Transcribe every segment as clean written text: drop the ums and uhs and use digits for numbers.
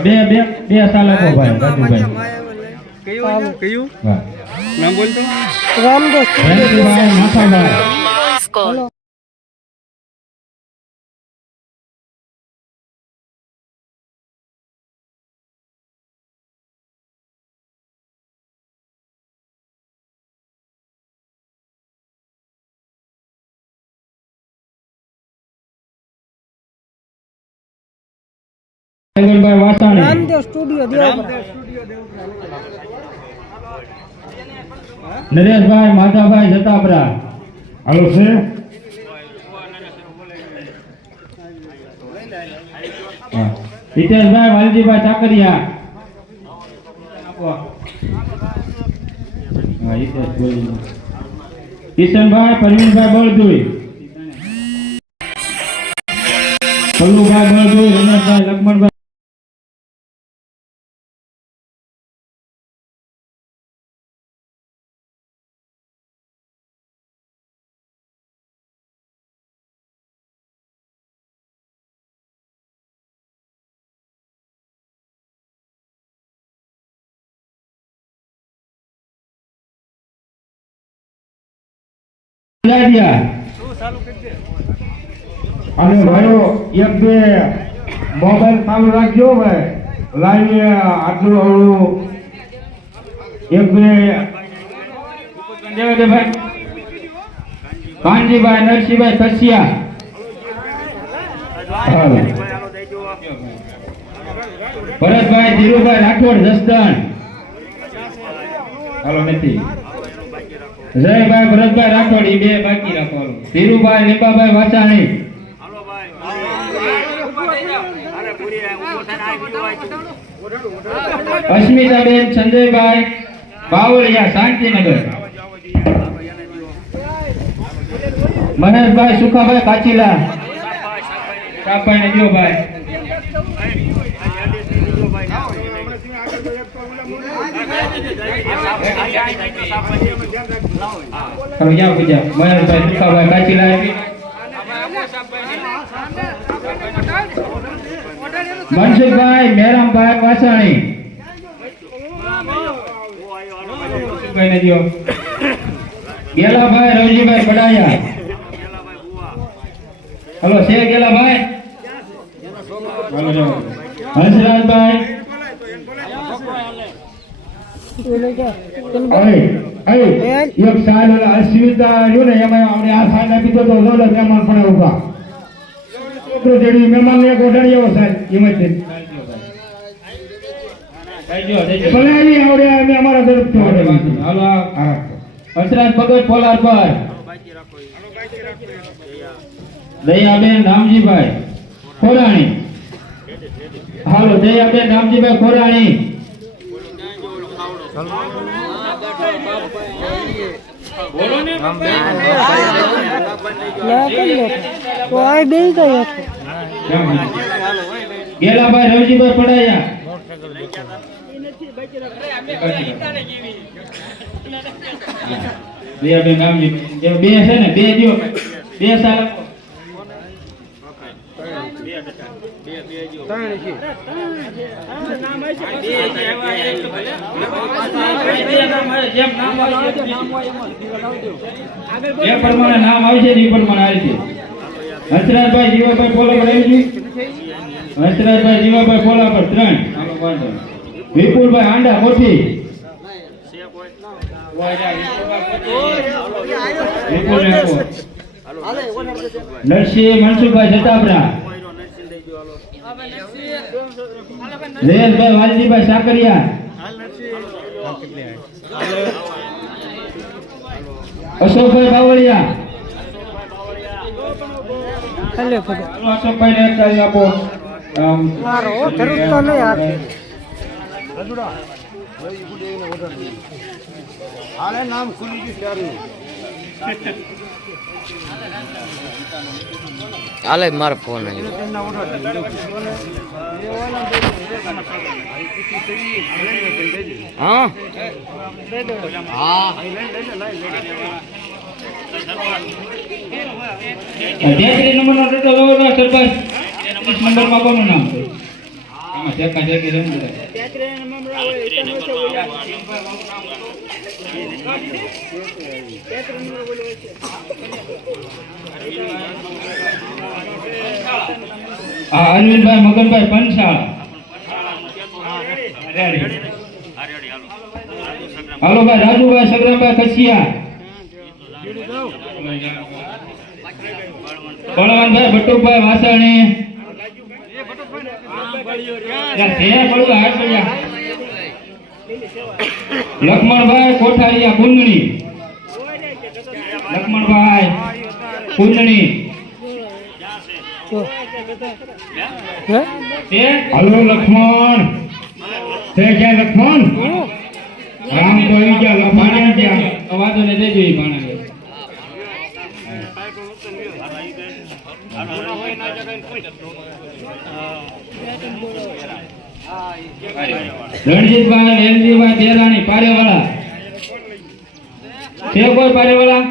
બે બે બે સાલ આપો ભાઈ રાજુભાઈ કયું નામ બોલતો રામદાસ માથાભાઈ વાસાણી રામદેવ સ્ટુડિયો દેવપરા નરેશભાઈ માધાભાઈ જતાપરા હાલો છે હિતેશભાઈ વાલજીભાઈ ચાકરિયા કિશનભાઈ પરવીનભાઈ બળદુઈ પલ્લુભાઈ બળદુઈ રમેશભાઈ લક્ષ્મણભાઈ અને ભાઈઓ એક બે મોબાઈલ ચાલુ રાખજો ભાઈ લાવીએ આટલું અવળું એક બે કાનજીભાઈ નરસિંહભાઈ કસિયા ભરતભાઈ ધીરુભાઈ રાઠોડ જસદણ હાલો નથી જયભાઈ ભરતભાઈ રાઠોડ એ બે બાકી રાખવાનું ધીરુભાઈ લીંબાભાઈ વાચાણી અસ્મિતાબેન સંજયભાઈ બાવળિયા શાંતિનગર મહેશભાઈ સુખાભાઈ કાચીલા કાપાઈ ને ભાઈ કરો જાઓ બીજા મહેશભાઈ સુખાભાઈ કાચીલા મનસુખભાઈ મેરામભાઈ વાસાણી ગેલાભાઈ રવજીભાઈ પડાયા હલો છે ગેલાભાઈ હંસરાજભાઈ એક સાલ અસ્મિતા જો ને એમાં આપણે આ સાલ આપી તો મહેમાન પણ ઉભા છોકરો જેડી મહેમાન ને ગોઠાડી આવો સાહેબ એમાં છે ભલે આવડે અમે અમારા તરફથી આવડે હાલો હંસરાજ ભગત પોલારભાઈ દયાબેન રામજીભાઈ ખોરાણી હાલો દયાબેન રામજીભાઈ ખોરાણી ગેલાભાઈ રવજીભાઈ પડાયા દયાબેન રામજી બે છે ને બે દિયો બે સાલ જે પ્રમાણે નામ આવશે એ પ્રમાણે આવી છે હંસરાજભાઈ જીવાભાઈ પોલા પર આવી હંસરાજભાઈ જીવાભાઈ પોલા પર 3 વિપુલભાઈ આંડા મોથી નરસિંહ મનસુખભાઈ જતાપરા જયેશભાઈ વાલજીભાઈ સાકરિયા અશોકભાઈ બાવળિયા અશોકભાઈ ને ચાલી આપો નામ ખુલી ગયું આલે મારો ફોન આવ્યો હા હા 33 નંબરનો ટોટલ ઓવર સરપંચ નંબરમાં કોનું નામ છે આમાં ચેકા ચેકી રમી બધા આ અરવિંદભાઈ મગનભાઈ પંચાળ હાલો ભાઈ રાજુભાઈ સગરામભાઈ કસિયા બળવાનભાઈ બટુકભાઈ વાસાણી લક્ષ્મણભાઈ કોઠારિયા કુંડણી લક્ષ્મણભાઈ કુંડણી હાલો લક્ષ્મણ તે ક્યાં લક્ષ્મણ રામ તો આવી ગયા લક્ષ્મણ આવી ગયા વાંધો ને દેજો એ પાણા રણજીતભાઈ વેલજીભાઈ દેરાણી પારેવાળા છે કોઈ પારેવાળા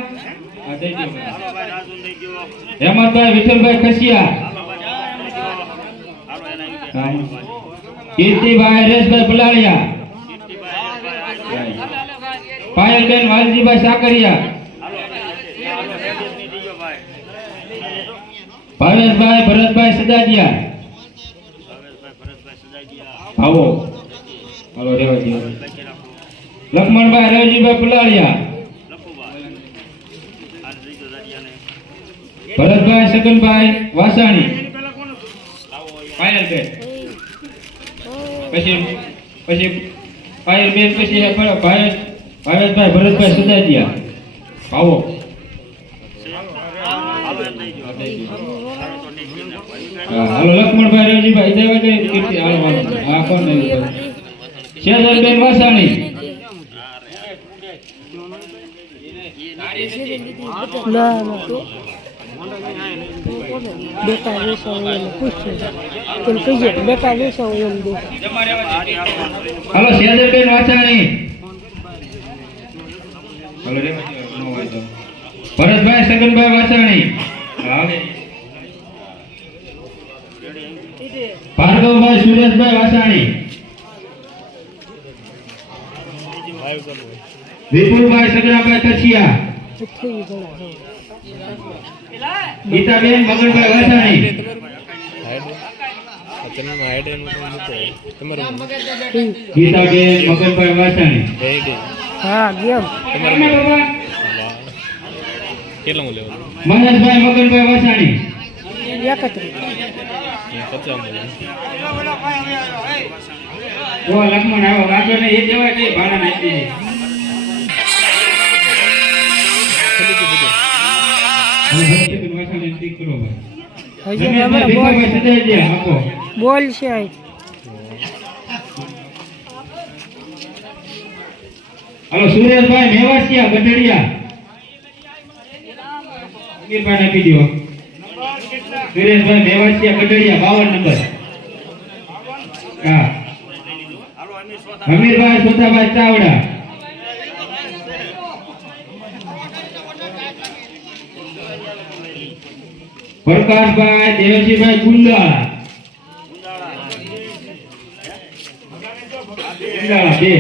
હેમંતભાઈ વિઠ્ઠલભાઈ ખસિયા કીર્તિભાઈ હરેશભાઈ પલાળિયા પાયલબેન વાલજીભાઈ સાકરિયા ભાવેશભાઈ ભરતભાઈ સદાજિયા આવો હાલો રેવાજી લક્ષ્મણભાઈ રવજીભાઈ પલાળિયા ભરતભાઈ સગનભાઈ વાસાણી પાયલબેન પછી પાયલબેન પછી ભાવેશભાઈ ભરતભાઈ સદાજિયા આવો હાલો લક્ષ્મણભાઈ રવજીભાઈ દેવાજી કીર્તિ હાલો આ કોણ નહીં શેઝલબેન વાસાણી બેટા વેસો એને પૂછ્યું તેમ કહીએ બેટા વેસો એમ દે હાલો શેઝલબેન વાસાણી હાલો રે નો વાંધો ભરતભાઈ સગનભાઈ વાસાણી હાલે ભાર્ગવભાઈ સુરેશભાઈ વાસાણી વિપુલભાઈ સગરાભાઈ કસિયા થઈ ગયા ગીતાબેન મગનભાઈ વાસાણી ગીતાબેન મગનભાઈ વાસાણી હા ગેમ મહેશભાઈ મગનભાઈ વાસાણી 31 ઓ લક્ષ્મણ આવો વાંચો ને એ દેવાય કઈ ભાડા નાખી હજી અમારા બોલ છે હાલો સુરેશભાઈ મેવાસિયા ગઢડિયા અમીરભાઈ આપી દો સુરેશભાઈ મેવાસિયા ગઢડિયા 52 નંબર હા અમીરભાઈ સોતાભાઈ ચાવડા પ્રકાશભાઈ દેવજીભાઈ ગુંડા બે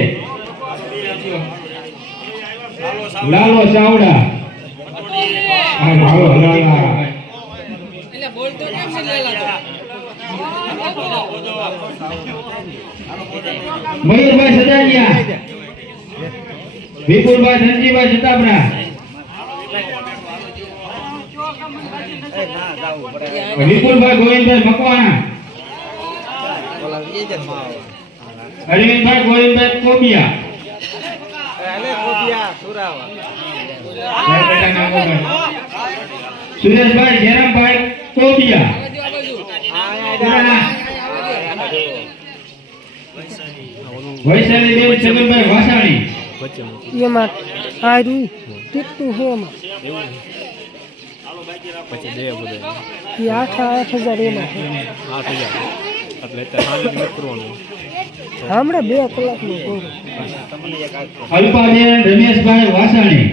લાલો ચાવડા હાલો લાલા મયુરભાઈ સદાજિયા વિપુલભાઈ ધનજીભાઈ જતાબરા વિપુલભાઈ ગોવિંદભાઈ મકવાણા અરવિંદભાઈ ગોવિંદભાઈ કોબિયા સુરેશભાઈ જયરામભાઈ કોબિયા વૈશાલીબેન છગનભાઈ વાસાણી એમાં હારું કેટલું છે એમાં પછી દે બધા એ 8,000 એમાં છે 8,000 એટલે હાલ કરવાનું હમણાં 2 કલાકનું પૂરું અલ્પાબેન રમેશભાઈ વાસાણી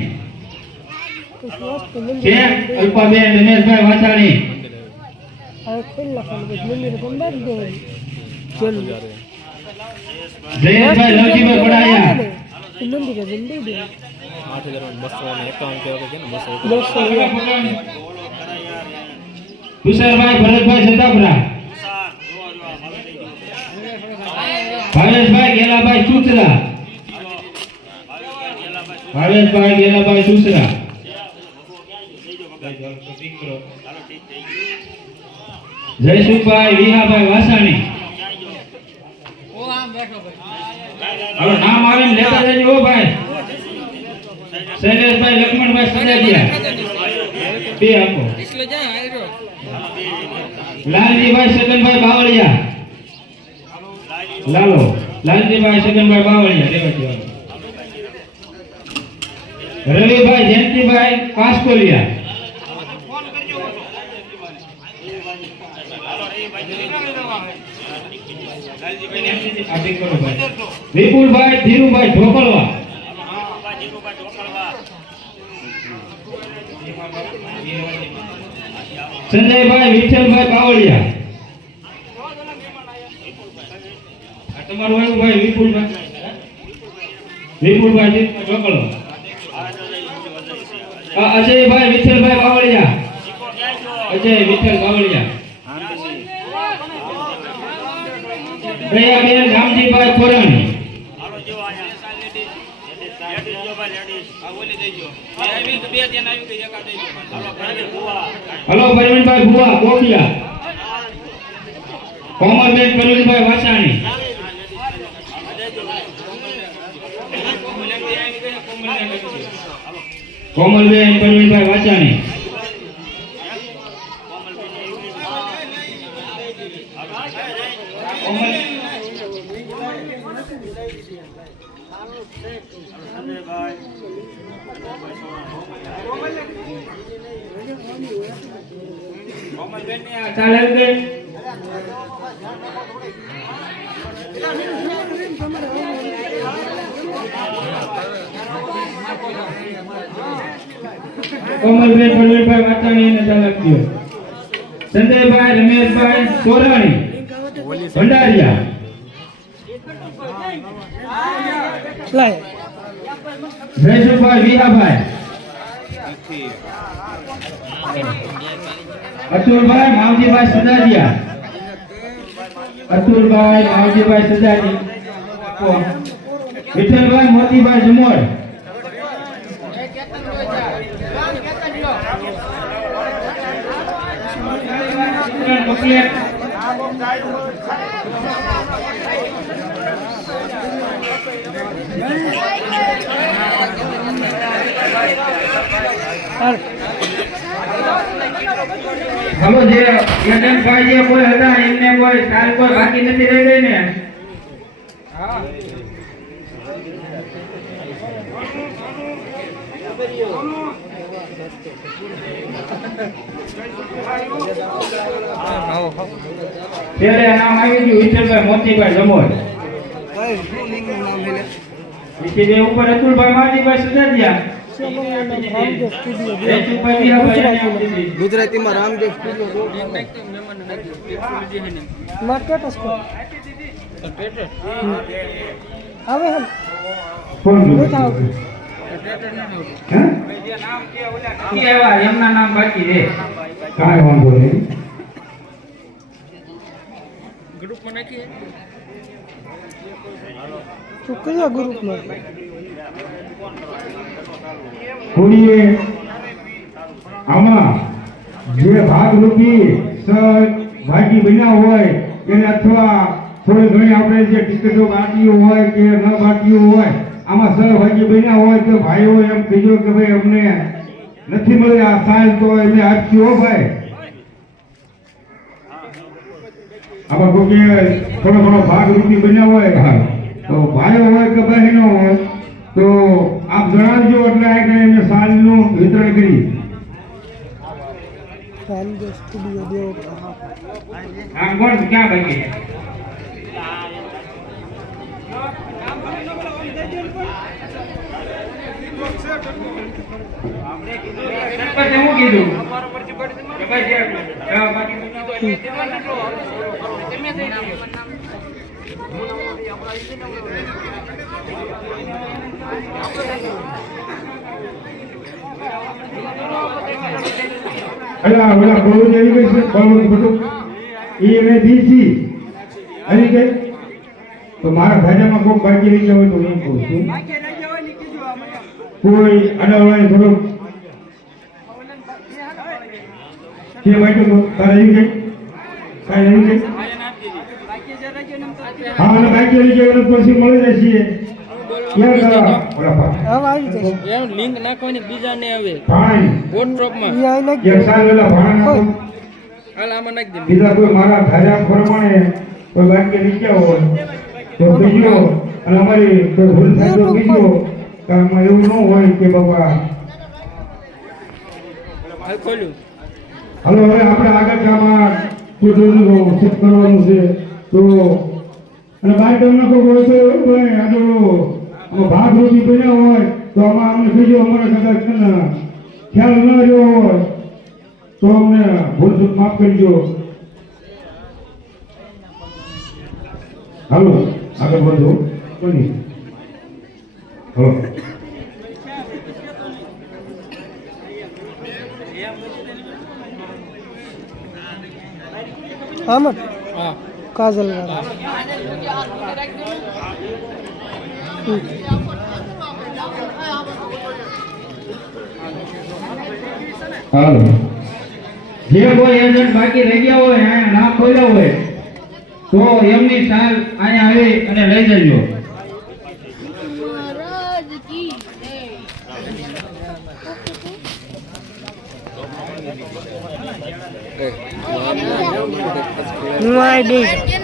છે અલ્પાબેન રમેશભાઈ વાસાણી હવે ખોલી નાખવાનું પછી મંદિર પણ બાંધી દેવાનું ચલો જ્યારે જયેશભાઈ લવજીભાઈ પડાયા મંદિરે જઈને દઈ દેવાનું 8,251 કહેવાય કે ને 251 200 રૂપિયા તુષારભાઈ ભરતભાઈ સતાપરા ભાવેશભાઈ ગેલાભાઈ સુસરા ભાવેશભાઈ ગેલાભાઈ સુસરા જયસુખભાઈ વિહાભાઈ વાસાણી હવે નામ આવે ને લેતા જજો હો ભાઈ શૈલેષભાઈ લક્ષ્મણભાઈ સજાજીયા બે આપો લાલજીભાઈ સગનભાઈ બાવળિયા લાલો લાલજીભાઈ સગનભાઈ બાવળિયા લેવા દેવાનું રવિભાઈ જયંતિભાઈ કાસકોલિયા વિપુલભાઈ ધીરુભાઈ ઢોકળવા સંજયભાઈ વિઠ્ઠલભાઈ બાવળિયા તમારું આવ્યું ભાઈ વિપુલભાઈ ઢોકળવા અજયભાઈ વિઠ્ઠલભાઈ બાવળિયા અજય વિઠ્ઠલ બાવળિયા દયાબેન રામજીભાઈ ખોરાણી હલો પરવીનભાઈ ભુવા કોકિયા કોમલબેન પરવીનભાઈ વાસાણી કોમલબેન પરવીનભાઈ વાસાણી કોમલબેન પરવીનભાઈ વાટાણી ને ચાલક દો સંજયભાઈ રમેશભાઈ સોરાણી ભંડારિયા લાય જયસુખભાઈ વિહાભાઈ અતુલભાઈ માવજીભાઈ સજાજીયા અતુલભાઈ માવજીભાઈ સજાજી વિઠ્ઠલભાઈ મોતીભાઈ જમોડ હલો જે યજનભાઈ જે કોઈ હતા એમને કોઈ સાલ કોઈ બાકી નથી રહી ગઈ ને ત્યારે નામ આવી ગયું વિઠ્ઠલભાઈ મોતીભાઈ જમોડ વિઠ્ઠલભાઈ ઉપર અતુલભાઈ માજીભાઈ સજાજીયા ગુજરાતીમાં રામદેવ માર્કેટ સ્કો હવે હમ કોણ બેઠા એમના નામ બાકી રે કાંઈ વાંધો નહીં તું કયા ગ્રુપમાં થોડીએ આમાં જે ભાગરૂપી ભાગી બન્યા હોય એને અથવા થોડી ઘણી આપણે જે ટિકિટો બાકી હોય કે ન બાકી હોય આમાં સહભાગી બન્યા હોય તો ભાઈઓ એમ કહીજો કે ભાઈ અમને નથી મળી આ સાલ તો એમને આપજો હો ભાઈ આમાં કોઈ થોડો ઘણો ભાગરૂપી બન્યા હોય તો ભાઈઓ હોય કે બહેનો હોય તો આપ જણાવજો એટલે આગળ એમને સાલનું વિતરણ કરી રામદેવ સ્ટુડિયો દેવો આમ કોણ ક્યાં બાકી સરપંચે શું કીધું કે ભાઈ જે બાકી અલા ઓલા બહુ જેવી ગઈ છે બહુ બધું એ એને દીધી આવી ગઈ તો મારા ભાજામાં કોઈ બાકી રહી ગયા હોય તો હું કહું છું કોઈ અડાવડાય થોડું કે બાકી તો તારે આવી ગઈ કાંઈ આવી ગઈ હા અને બાકી રહી ગયા પછી મળી જશે ક્યાં કરવા ઓલા પા હવે આવી જશે એમ લિંક નાખવાની બીજાને આવે પાણી વોટ્સઅપમાં ઈ આઈ લાગી કે સાલ વેલા ભાણા નાખો હાલ આમાં નાખી દે બીજા કોઈ મારા ધારા પ્રમાણે કોઈ બાકી રહી ગયા હોય તો બીજો અને અમારી કોઈ ભૂલ થાય તો બીજો કામમાં એવું ન હોય કે બાપા હાલ ખોલ્યું હાલો હવે આપણે આગળ કામમાં શું ચેક કરવાનું છે તો અને બાર ગામના કોઈ હોય તો એવું હોય આ તો ભાગ રોટી બન્યા હોય તો આમાં અમને બીજો અમારે કદાચ ખ્યાલ ન રહ્યો હોય તો અમને ભૂલ ચૂક માફ કરજો હાલો આગળ વધો કોની હલો આમાં હા કાજલ વાળા હાલો જે કોઈ એજન્ટ બાકી રહી ગયા હોય અહીંયા નામ બોલ્યા હોય તો એમની સાલ અહીંયા આવી અને લઈ જજો હું આઈ દઈશ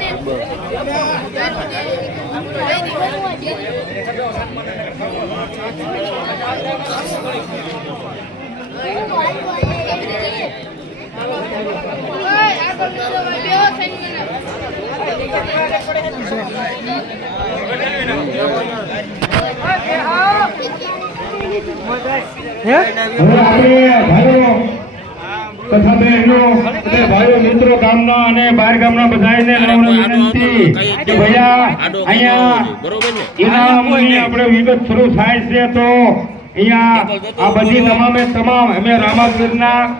હે હવે આપણે ભાઈઓ તથા બહેનો અને ભાઈઓ મિત્રો ગામના અને બહાર ગામના બધાને નમ્ર વિનંતી કે ભૈયા અહીંયા ઇનામની આપણે વિગત શરૂ થાય છે તો અહીંયા આ બધી તમામ અમે રામાપીરના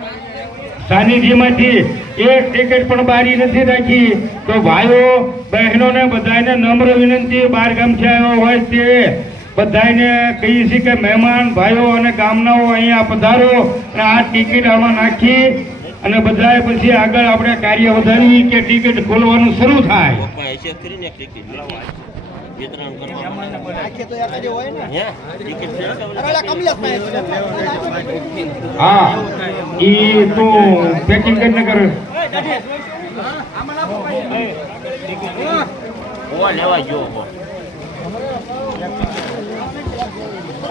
સાનિધ્યમાંથી એક ટિકિટ પણ બારી નથી રાખી તો ભાઈઓ બહેનોને બધાને નમ્ર વિનંતી બહાર ગામથી આવ્યો હોય તે બધાને કહીએ છીએ કે મહેમાન ભાઈઓ અને ગામનાઓ અહીંયા પધારો અને આ ટિકિટ આમાં નાખી અને બધાએ પછી આગળ આપણે કાર્ય વધારવી કે ટિકિટ ખોલવાનું શરૂ થાય હા ઈ તો પેકિંગ કરીને કર લેવા ગયો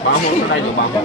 બામો ઉડાઈ દો બામો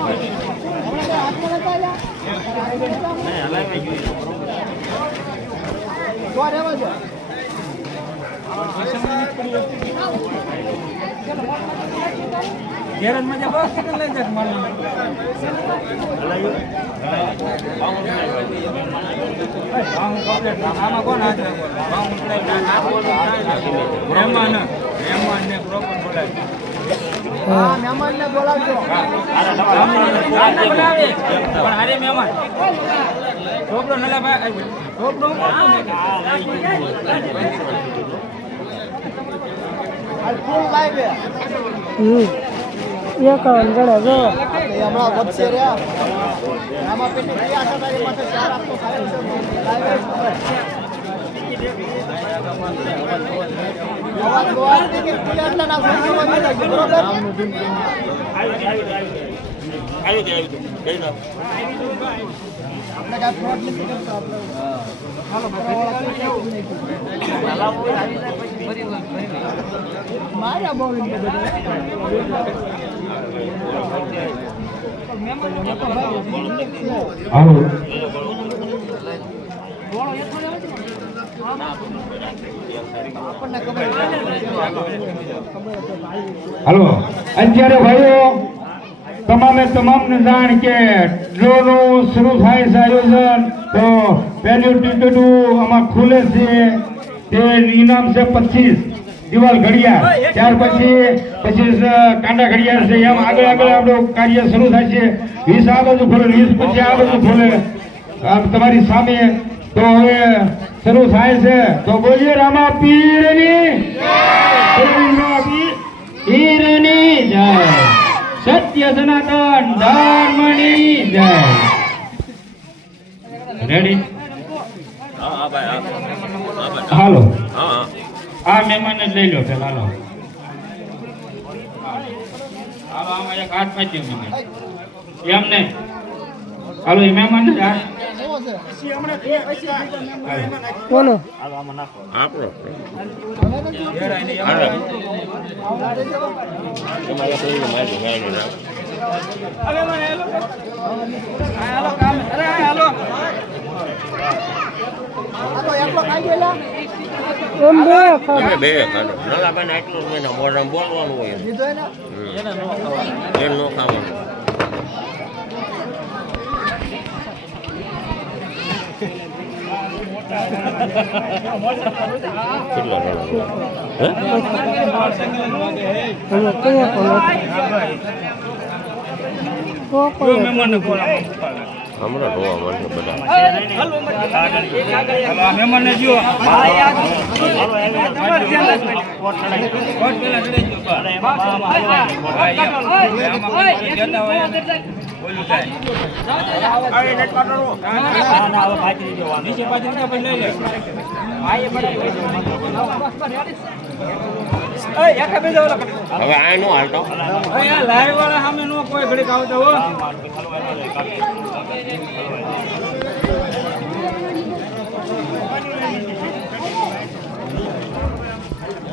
એક અંગળ જો હમણાં વધશે રહ્યા આમાં પેલી આશા તારી પાસે ચાર આપતો સાહેબ મારા બહુ હાલો હાલો અત્યારે ભાઈઓ તમામે તમામને જાણ કે ડ્રોનું શરૂ થાય છે આયોજન તો પહેલું ટિકિટું આમાં ખુલે છે તે ઇનામ છે 25 દિવાલ ઘડિયાળ ત્યાર પછી કાંડા ઘડિયાળ છે એમ આગળ આપણું કાર્ય શરૂ થાય છે 20 આ બાજુ ખોલે 20 પછી આ બાજુ ખોલે તમારી સામે તો હવે શરૂ થાય છે તો બોલીએ રામા પીરની પીરની જય સત્ય સનાતન ધર્મની જય રેડી હાલો આ મહેમાનને જ લઈ લો પેલા હાલો હાલો આમાં એક હાથ પાછી મને એમ નહીં હાલો એ મહેમાન ને કોનો એટલો ખાઈ ગયેલા એમ બે બોલવાનું હોય લીધો એને એ નો ખાવાનું કોનો હમણાં જોવા મળશે બધા મહેમાનને જો હવે આ નો હાલતો લાઈવ વાળા સામે નો કોઈ ઘડીક આવતા હો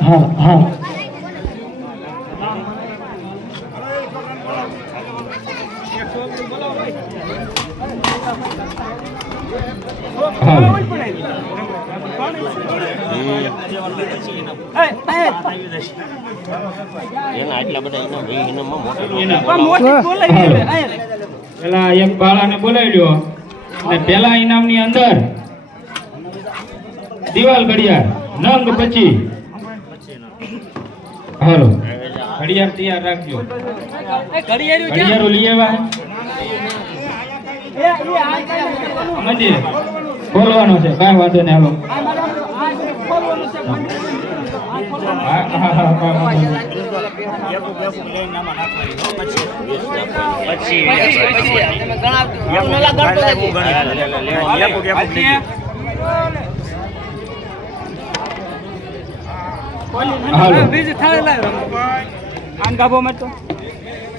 હા હા એના આટલા બધા ઇનામમાં પેલા એક બાળાને બોલાવી લ્યો અને પેલા ઇનામની અંદર દિવાલ ઘડિયાળ નંગ પછી હાલો ઘડિયાળ તૈયાર રાખજો ઘડિયાળો લઈ આવ્યા મંદિર ખોલવાનો છે કાંઈ વાંધો નહીં હાલો હા હા હા કાંઈ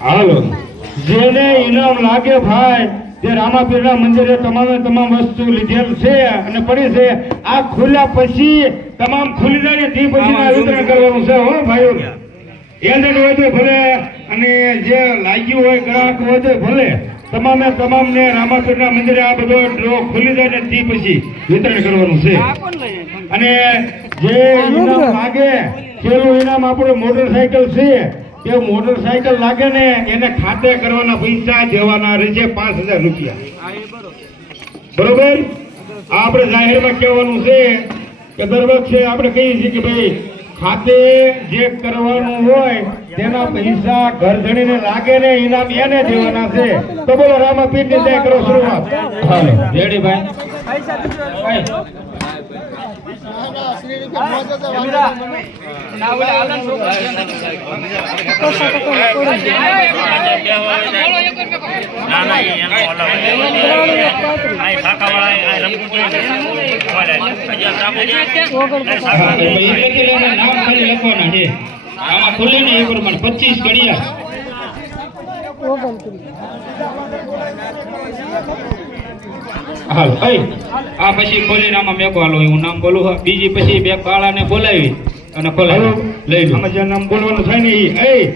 હાલો જેને ઇનામ લાગે ભાઈ જે રામાપીરના મંદિરે તમામ વસ્તુ લીધેલ છે અને પડી છે આ ખુલ્યા પછી તમામ ખુલી જાય તે પછી વિતરણ કરવાનું છે હો ભાઈઓ એજન્ટ હોય તો ભલે અને જે લાગ્યું હોય ગ્રાહક હોય તો ભલે તમામને રામાપીરના મંદિરે આ બધો ડ્રો ખુલી જાય ને તે પછી વિતરણ કરવાનું છે અને જે ઇનામ લાગે પેલું ઇનામ આપણું મોટરસાયકલ છે કે મોટરસાયકલ લાગે ને એને ખાતે કરવાના પૈસા દેવાના રહેશે 5000 રૂપિયા બરોબર આ આપણે જાહેરમાં કહેવાનું છે કે દર વખતે આપણે કહીએ છીએ કે ભાઈ ખાતે જે કરવાનું હોય તેના પૈસા ઘર ધણીને લાગે ને ઇનામ એને દેવાના છે તો બોલો રામાપીર ની જય કરો શરૂઆત હાલો રેડી ભાઈ આમાં ખુલ્લે ને એ પ્રમાણે 25 ઘડિયાળ હાલ આ પછી ખોલીને આમાં મેકો હાલો હું નામ બોલું બીજી પછી બે કાળાને બોલાવી અને ખોલાવી લઈ લો આમાં જે નામ બોલવાનું થાય ને એ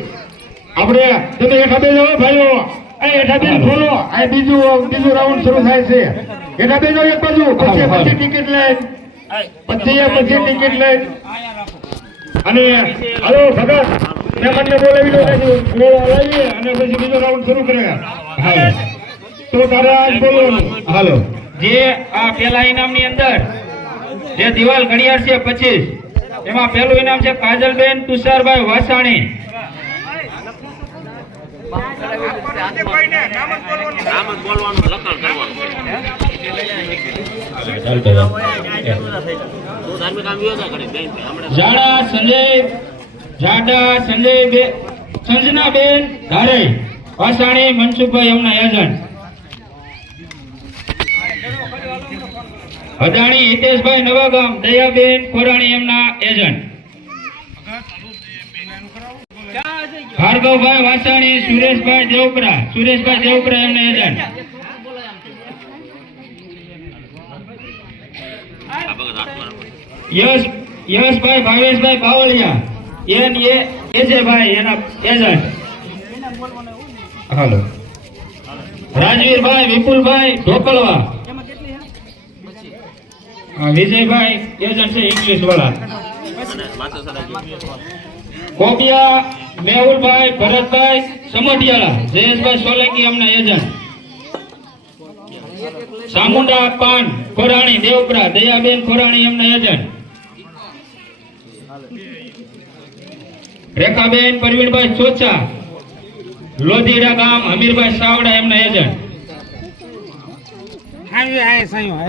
આપણે તમે હેઠા બે જાઓ ભાઈઓ હેઠા બે ખોલો આ બીજું રાઉન્ડ શરૂ થાય છે હેઠા બે જાઓ એક બાજુ પછી ટિકિટ લઈ પછી ટિકિટ લઈ અને હાલો ભગત મહેમાનને બોલાવી લો બોલાવી અને પછી બીજો રાઉન્ડ શરૂ કરે. હાલો તો તારે આજ બોલવાનું. હાલો જે આ પેલા ઇનામની અંદર જે દિવાલ ઘડિયાળ છે 25, એમાં પહેલું ઇનામ છે કાજલબેન તુષારભાઈ વાસાણી. નામ જ બોલવાનું, લખાણ કરવાનું. ધાર્મિક કામ યોજા કરે બેન હમણાં જાડા સંજય સંજનાબેન ધારે વાસાણી મનસુખભાઈ એમના એજન્ટ. અદાણી હિતેશભાઈ નવાગામ દયાબેન ખોરાણી એમના એજન્ટ. ભાર્ગવભાઈ વાસાણી સુરેશભાઈ દેવપરા એમના એજન્ટ. યશભાઈ ભાવેશભાઈ બાવળિયા એજેભાઈ એના એજન્ટ. હાલો રાજવીરભાઈ વિપુલભાઈ ઢોકળવા. વિજયભાઈ એજન્ટ છે ઇંગ્લિશ વાળા. કોબિયા મેહુલભાઈ ભરતભાઈ સમઢિયાળા જયેશભાઈ સોલંકી એમના એજન્ટ. સામુંડા પાન ખોરાણી દેવપરા દયાબેન ખોરાણી એમના એજન્ટ. રેખાબેન પરવીણભાઈ ચોચા લોધીડા ગામ હમીરભાઈ સાવડા એમના એજન્ટ.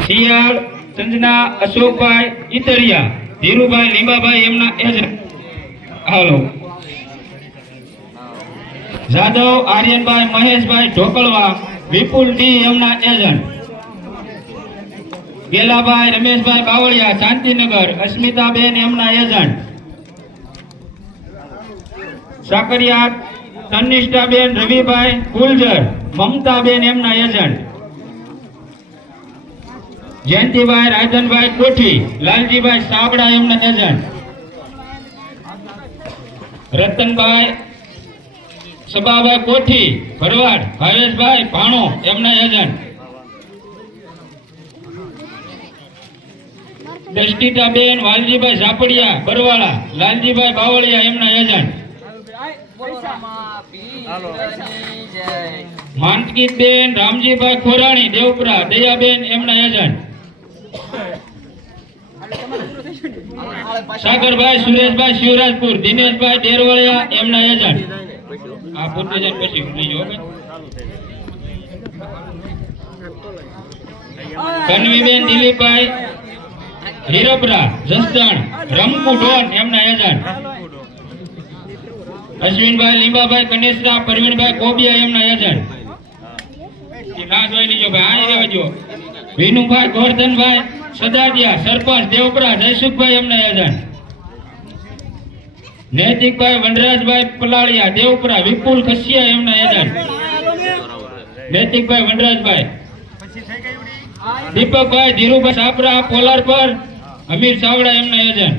શિયાળ સંજના અશોકભાઈ ઇતરિયા ધીરુભાઈ લીંબાભાઈ એમના એજન્ટ. હાલો જાદવ આર્યનભાઈ મહેશભાઈ ઢોકળવા વિપુલ ડી એમના એજન્ટ. ગેલાભાઈ રમેશભાઈ બાવળિયા શાંતિનગર અસ્મિતાબેન એમના એજન્ટ. સાકરિયા તનિષ્ઠાબેન રવિભાઈ ગુલજર મમતાબેન એમના એજન્ટ. જયંતિભાઈ રાજનભાઈ કોઠી લાલજીભાઈ સાવડા એમના એજન્ટ. રતનભાઈ સબાભાઈ કોઠી ભરવાડ ભાવેશભાઈ ભાણો એમના એજન્ટ. દષ્ટિતાબેન વાલજીભાઈ ઝાપડિયા બરવાળા લાલજીભાઈ બાવળિયા એમના એજન્ટ. માનકીતબેન રામજીભાઈ ખોરાણી દેવપરા દયાબેન એમના એજન્ટ. સાગરભાઈ સુરેશભાઈ શિવરાજપુર દિનેશભાઈ ડેરવળિયા એમના એજન્ટ. આ પોતે જ પછી બીજો કન્વીબેન દિલીપભાઈ હીરપરા જસદણ રમકુ ડોન એમના એજન્ટ. અશ્વિનભાઈ લીંબાભાઈ કનેસરા પરવીણભાઈ કોબિયા એમના એજન્ટ. ના જોઈ લીજો ભાઈ આ રહેજો. વિનુભાઈ ગોરધનભાઈ સદાડિયા સરપંચ દેવપરા જયસુખભાઈ એમના એજન્ટ. નૈતિકભાઈ વનરાજભાઈ પલાળિયા દેવપરા વિપુલ ખસિયા એમના એજન્ટ. નૈતિકભાઈ વનરાજભાઈ. દીપકભાઈ ધીરુભાઈ સાપરા પોલાર પર અમીર સાવડા એમના એજન્ટ.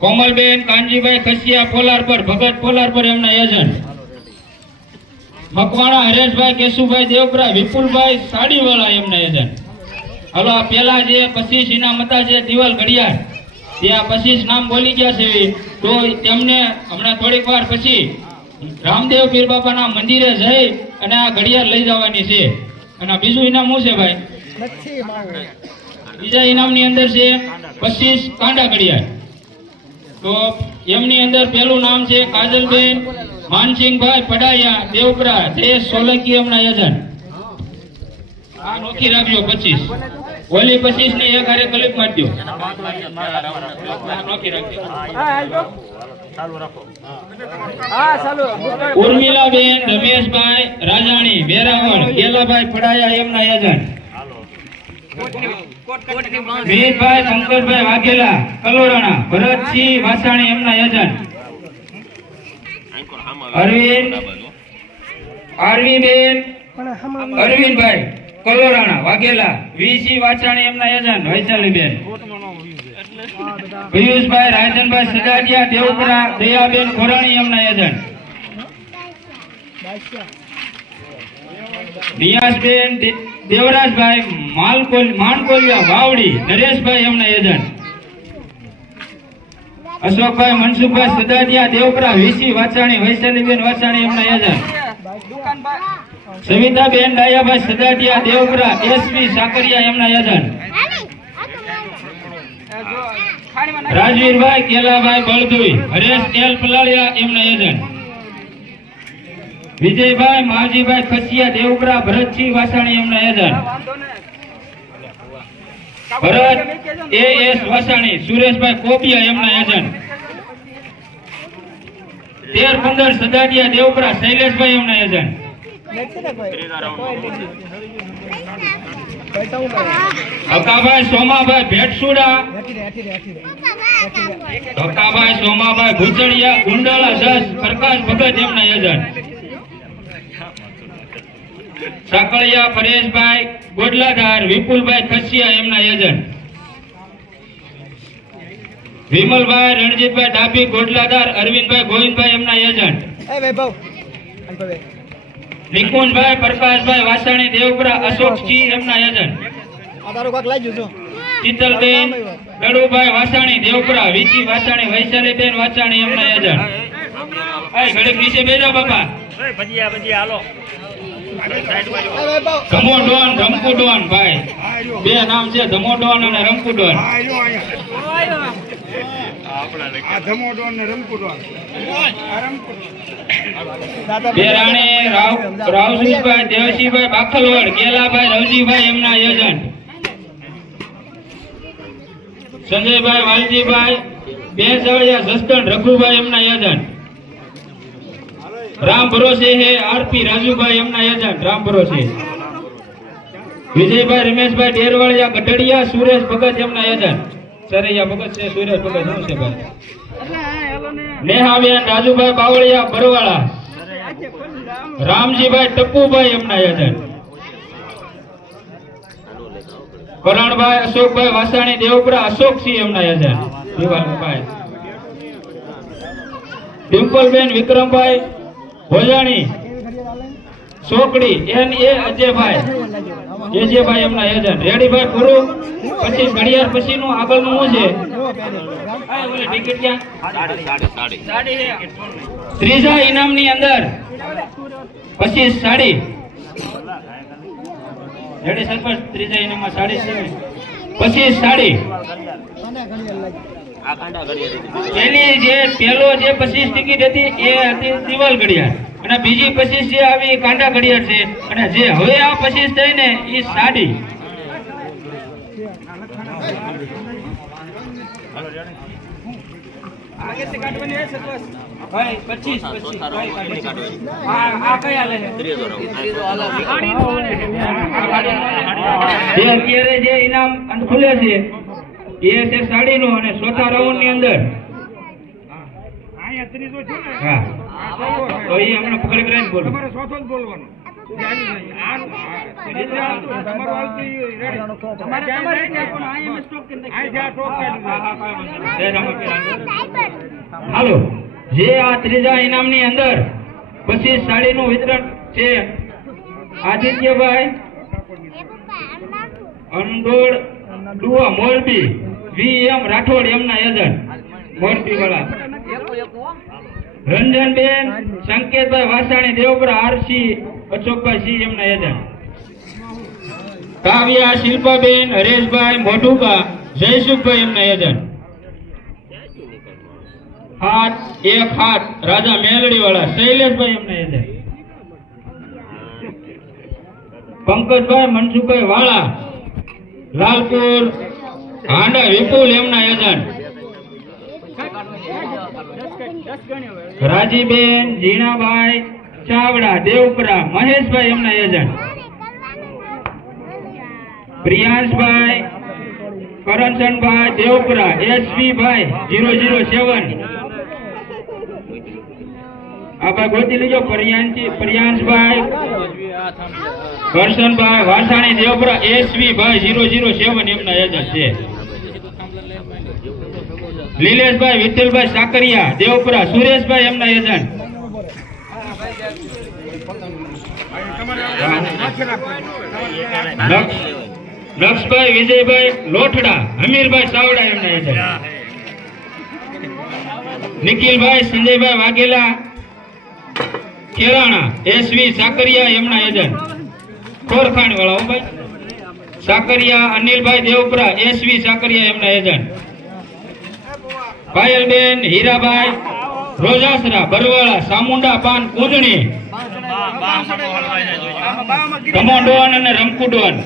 કોમલબેન કાનજીભાઈ ખસિયા પોલાર પર ભગત પોલાર પર એમના એજન્ટ. મકવાણા હરેશભાઈ કેશુભાઈ દેવપરા વિપુલભાઈ સાડીવાળા એમના એજન્ટ. હાલો આ પેલા જે 25 ઇનામ હતા જે દિવાલ ઘડિયાળ ત્યાં 25 નામ બોલી ગયા છે તો તેમને હમણાં થોડીક વાર પછી રામદેવ પીર બાપાના મંદિરે જઈ અને આ ઘડિયાળ લઈ જવાની છે. અને આ બીજું ઇનામ શું છે ભાઈ? બીજા ઇનામની અંદર છે 25 કાંડા ઘડિયાળ. તો એમની અંદર પહેલું નામ છે કાજલબેન માનસિંહભાઈ પડાયા દેવપરા જયેશ સોલંકી એમના એજન્ટ. આ નોખી રાખજો 25. ઓલી 25 ની એક હારે ક્લિપ મારી દો. નોખી રાખજો. ઉર્મિલાબેન રમેશભાઈ રાજાણી વેરાવળ ગેલાભાઈ પડાયા એમના એજન્ટ. વીરભાઈ શંકરભાઈ વાઘેલા કલોરાણા ભરતસિંહ વાસાણી એમના એજન્ટ. અરવિંદભાઈ કલોરાણા વાઘેલા વીસી વાચાણી એમના એજન્ટ. વૈશાલીબેન પિયુષભાઈ રાજનભાઈ સદાડિયા દેવપરા દયાબેન ખોરાણી એમના એજન્ટ. નિયાસબેન દેવરાજભાઈ માનકોલિયા વાવડી નરેશભાઈ એમના એજન્ટ. અશોકભાઈ મનસુખભાઈ સદાદિયા દેવપરા વીસી વાચાણી વૈશાલીબેન વાચાણી એમના યજમાન સવિતાબેન ડાયાભાઈ સદાદિયા દેવપરા એસવી સાકરિયા એમના યજમાન રાજવીરભાઈ કેલાભાઈ બળદુઈ હરેશ એલ પલાળિયા એમના યજમાન વિજયભાઈ માવજીભાઈ ખસિયા દેવપરા ભરતસિંહ વાસાણી એમના યજમાન ભરત એએસ વાસાણી સુરેશભાઈ કોપિયા એમના યજમાન 13-15 સદાડિયા દેવપરા શૈલેષભાઈ એમના યજમાન ધકાભાઈ સોમાભાઈ ભેટસુડા ધકાભાઈ સોમાભાઈ ભૂચડિયા ગુંડાળા જસ પ્રકાશ ભગત એમના યજમાન સાકળિયા પરેશભાઈ ગોડલાધાર વિપુલભાઈ ખસિયા એમના યજમાન વિમલભાઈ રણજીતભાઈ ડાભી ગોડલાધાર અરવિંદભાઈ ગોવિંદભાઈ એમના યજમાન નિકુંજભાઈ પ્રકાશભાઈ વાસાણી દેવપરા અશોકજી એમના યજમાન શીતલબેન ગડુભાઈ વાસાણી દેવપરા વિચી વાસાણી વૈશાલીબેન વાસાણી એમના યજમાન ઘડીક નીચે બેજો બાપા ધમોડોન રમકુડોન ભાઈ બે નામ છે ધમોડોન અને રમકુડોન બેરાણી રાવજીભાઈ દેવસીભાઈ બાખલવડ કેલાભાઈ રવજીભાઈ એમના યજમાન સંજયભાઈ વાલજીભાઈ બેસળિયા સસ્તન રઘુભાઈ એમના યજમાન રામ ભરોસે હે આરપી રાજુભાઈ એમના યજમાન રામ ભરોસે વિજયભાઈ રમેશભાઈ ડેરવાળિયા ગઢડિયા સુરેશ ભગત એમના યજમાન સરૈયા ભગત છે સુરેશ ભગત શું છે ભાઈ નેહાબેન રાજુભાઈ બાવળિયા બરવાળા રામજીભાઈ ટપ્પુભાઈ એમના યજમાન કરણભાઈ અશોકભાઈ વાસાણી દેવપરા અશોકસિંહ એમના યજમાન દિવાલભાઈ ડિમ્પલબેન વિક્રમભાઈ ભોજાણી સોકડી એન એ અજયભાઈ એમના યજમાન રેડીભાઈ પુરુ પછી ઘડિયાળ પછી નું આગળનું શું છે ટિકિટ ક્યાં ત્રીજા ઇનામની અંદર 25 સાડી રેડી સરપંચ ત્રીજા ઇનામમાં સાડી છે 25 સાડી પેલો જે 25 ટિકિટ હતી એ હતી દિવાલ ઘડિયાળ અને બીજી 25 જે આવી કાંડા ઘડિયાળ છે અને જે હવે આ 25 થઈ ને એ સાડી અત્યારે જે ઇનામ ખુલે છે એ છે સાડી નું અને ચોથા રાઉન્ડ ની અંદર હા તો એ હમણાં પકડી કરીને બોલો હાલો જે આ ત્રીજા ઇનામ ની અંદર 25 સાડી નું વિતરણ છે આદિત્યભાઈ અંડોળ ડુઆ મોરબી વીએમ રાઠોડ એમના યજમાન મોરબી વાળા રંજનબેન સંકેતભાઈ વાસાણી દેવપરા આરસી અશોકભાઈ સિંહ એમના યજમાન કાવ્યા શિલ્પાબેન હરેશભાઈ મોઢુકા જયસુખભાઈ એમના યજમાન હાથ રાજા મેલડી વાળા શૈલેષભાઈ એમના યજમાન પંકજભાઈ મનસુખભાઈ વાળા લાલપુર હાંડા વિપુલ એમના યજમાન રાજીબેન જીણાભાઈ ચાવડા દેવપરા મહેશભાઈ એમના યજમાન પ્રિયાંશભાઈ કરણસનભાઈ દેવપરા એસવી ભાઈ 007 આ ભાઈ ગોતી લીજો પ્રિયાંશભાઈ કરશનભાઈ વાસાણી દેવપરા એસવી ભાઈ 007 એમના યજમાન છે લીલેશભાઈ વિઠ્ઠલભાઈ સાકરિયા દેવપરા સુરેશભાઈ એમના યજમાન દક્ષભાઈ વિજયભાઈ લોઠડા હમીરભાઈ ચાવડા એમના યજમાન નિખિલભાઈ સંજયભાઈ વાઘેલા કેરાણા એસવી સાકરિયા એમના એજન્ટ ખોરખાણી વાળા હો ભાઈ સાકરિયા અનિલભાઈ દેવપરા એસવી સાકરિયા એમના એજન્ટ પાયલબેન હીરાભાઈ રોજાસરા બરવાળા સામુંડા પાન કુંજણી કમોડોન અને રમકુડોન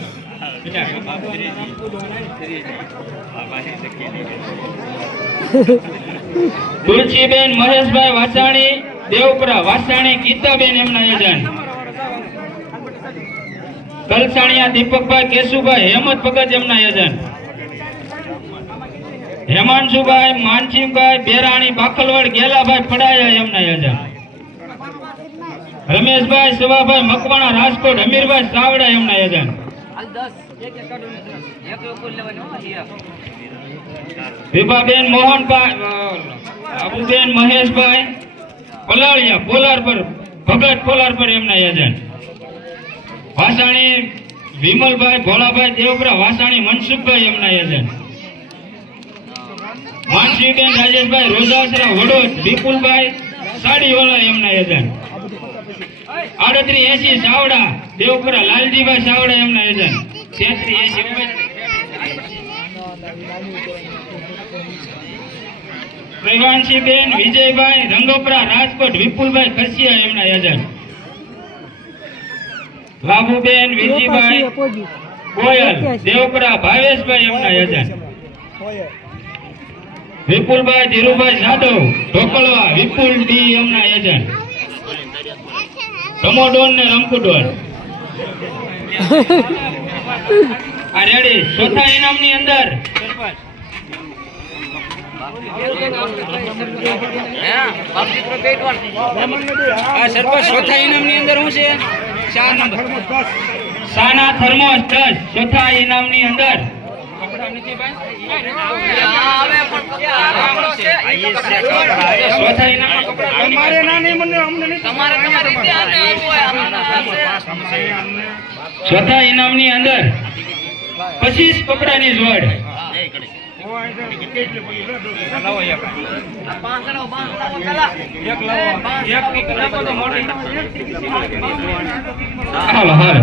તુલસીબેન મહેશભાઈ વાસાણી દેવપરા વાસાણી ગીતાબેન એમના એજન્ટ કલસાણિયા દીપકભાઈ કેશુભાઈ હેમત ભગત એમના એજન્ટ હેમાંશુભાઈ માનસિંહભાઈ બેરાણી બાખલવડ ગેલાભાઈ ફડાયા એમના એજન્ટ રમેશભાઈ સવાભાઈ મકવાણા રાજકોટ હમીરભાઈ સાવડા એમના એજન્ટ વિભાબેન મોહનભાઈ અબુબેન મહેશભાઈ પલાળિયા પોલાર પર ભગત પોલાર પર એમના એજન્ટ વાસાણી વિમલભાઈ ભોલાભાઈ દેવપરા વાસાણી મનસુખભાઈ એમના એજન્ટ માનસીબેન રાજેશભાઈ રોજાસરા વડોદ વિપુલભાઈ સાડીવાળા એમના એજન્ટ 3880 સાવડા દેવપરા લાલજીભાઈ સાવડા એમના એજન્ટ 3380 પ્રવાનસીબેન વિજયભાઈ રંગોપરા રાજકોટ વિપુલભાઈ ખસિયા એમના એજન્ટ લાભુબેન વિજીભાઈ ગોયલ દેવપરા ભાવેશભાઈ એમના એજન્ટ વિપુલભાઈ ધીરુભાઈ જાદવ ઢોકળવા વિપુલ ડી એમના એજન્ટ કમોડોન ને રમકુડોન આ રેડી ચોથા ઇનામની અંદર ચોથા ઇનામની અંદર શું છે 4 નંબર સાના થર્મોસ 10 ચોથા ઇનામની અંદર ચોથા ઇનામની અંદર 25 કપડાની જોડ હાલો હાલો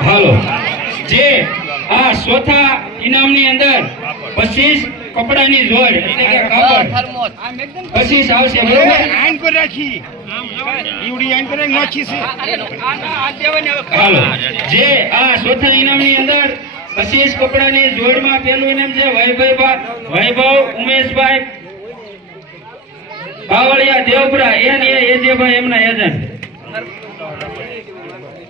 હાલો જે આ ચોથા ઇનામની અંદર 25 કપડાની જોડ એટલે કે કાપડ 25 આવશે બરોબર આઈન કરી રાખી ઈવડી આઈન કરી નાખી છે હાલો જે આ ચોથા ઇનામની અંદર 25 કપડાની જોડમાં પહેલું ઇનામ છે વૈભવ ઉમેશભાઈ બાવળિયા દેવપરા એજેભાઈ એમના એજન્ટ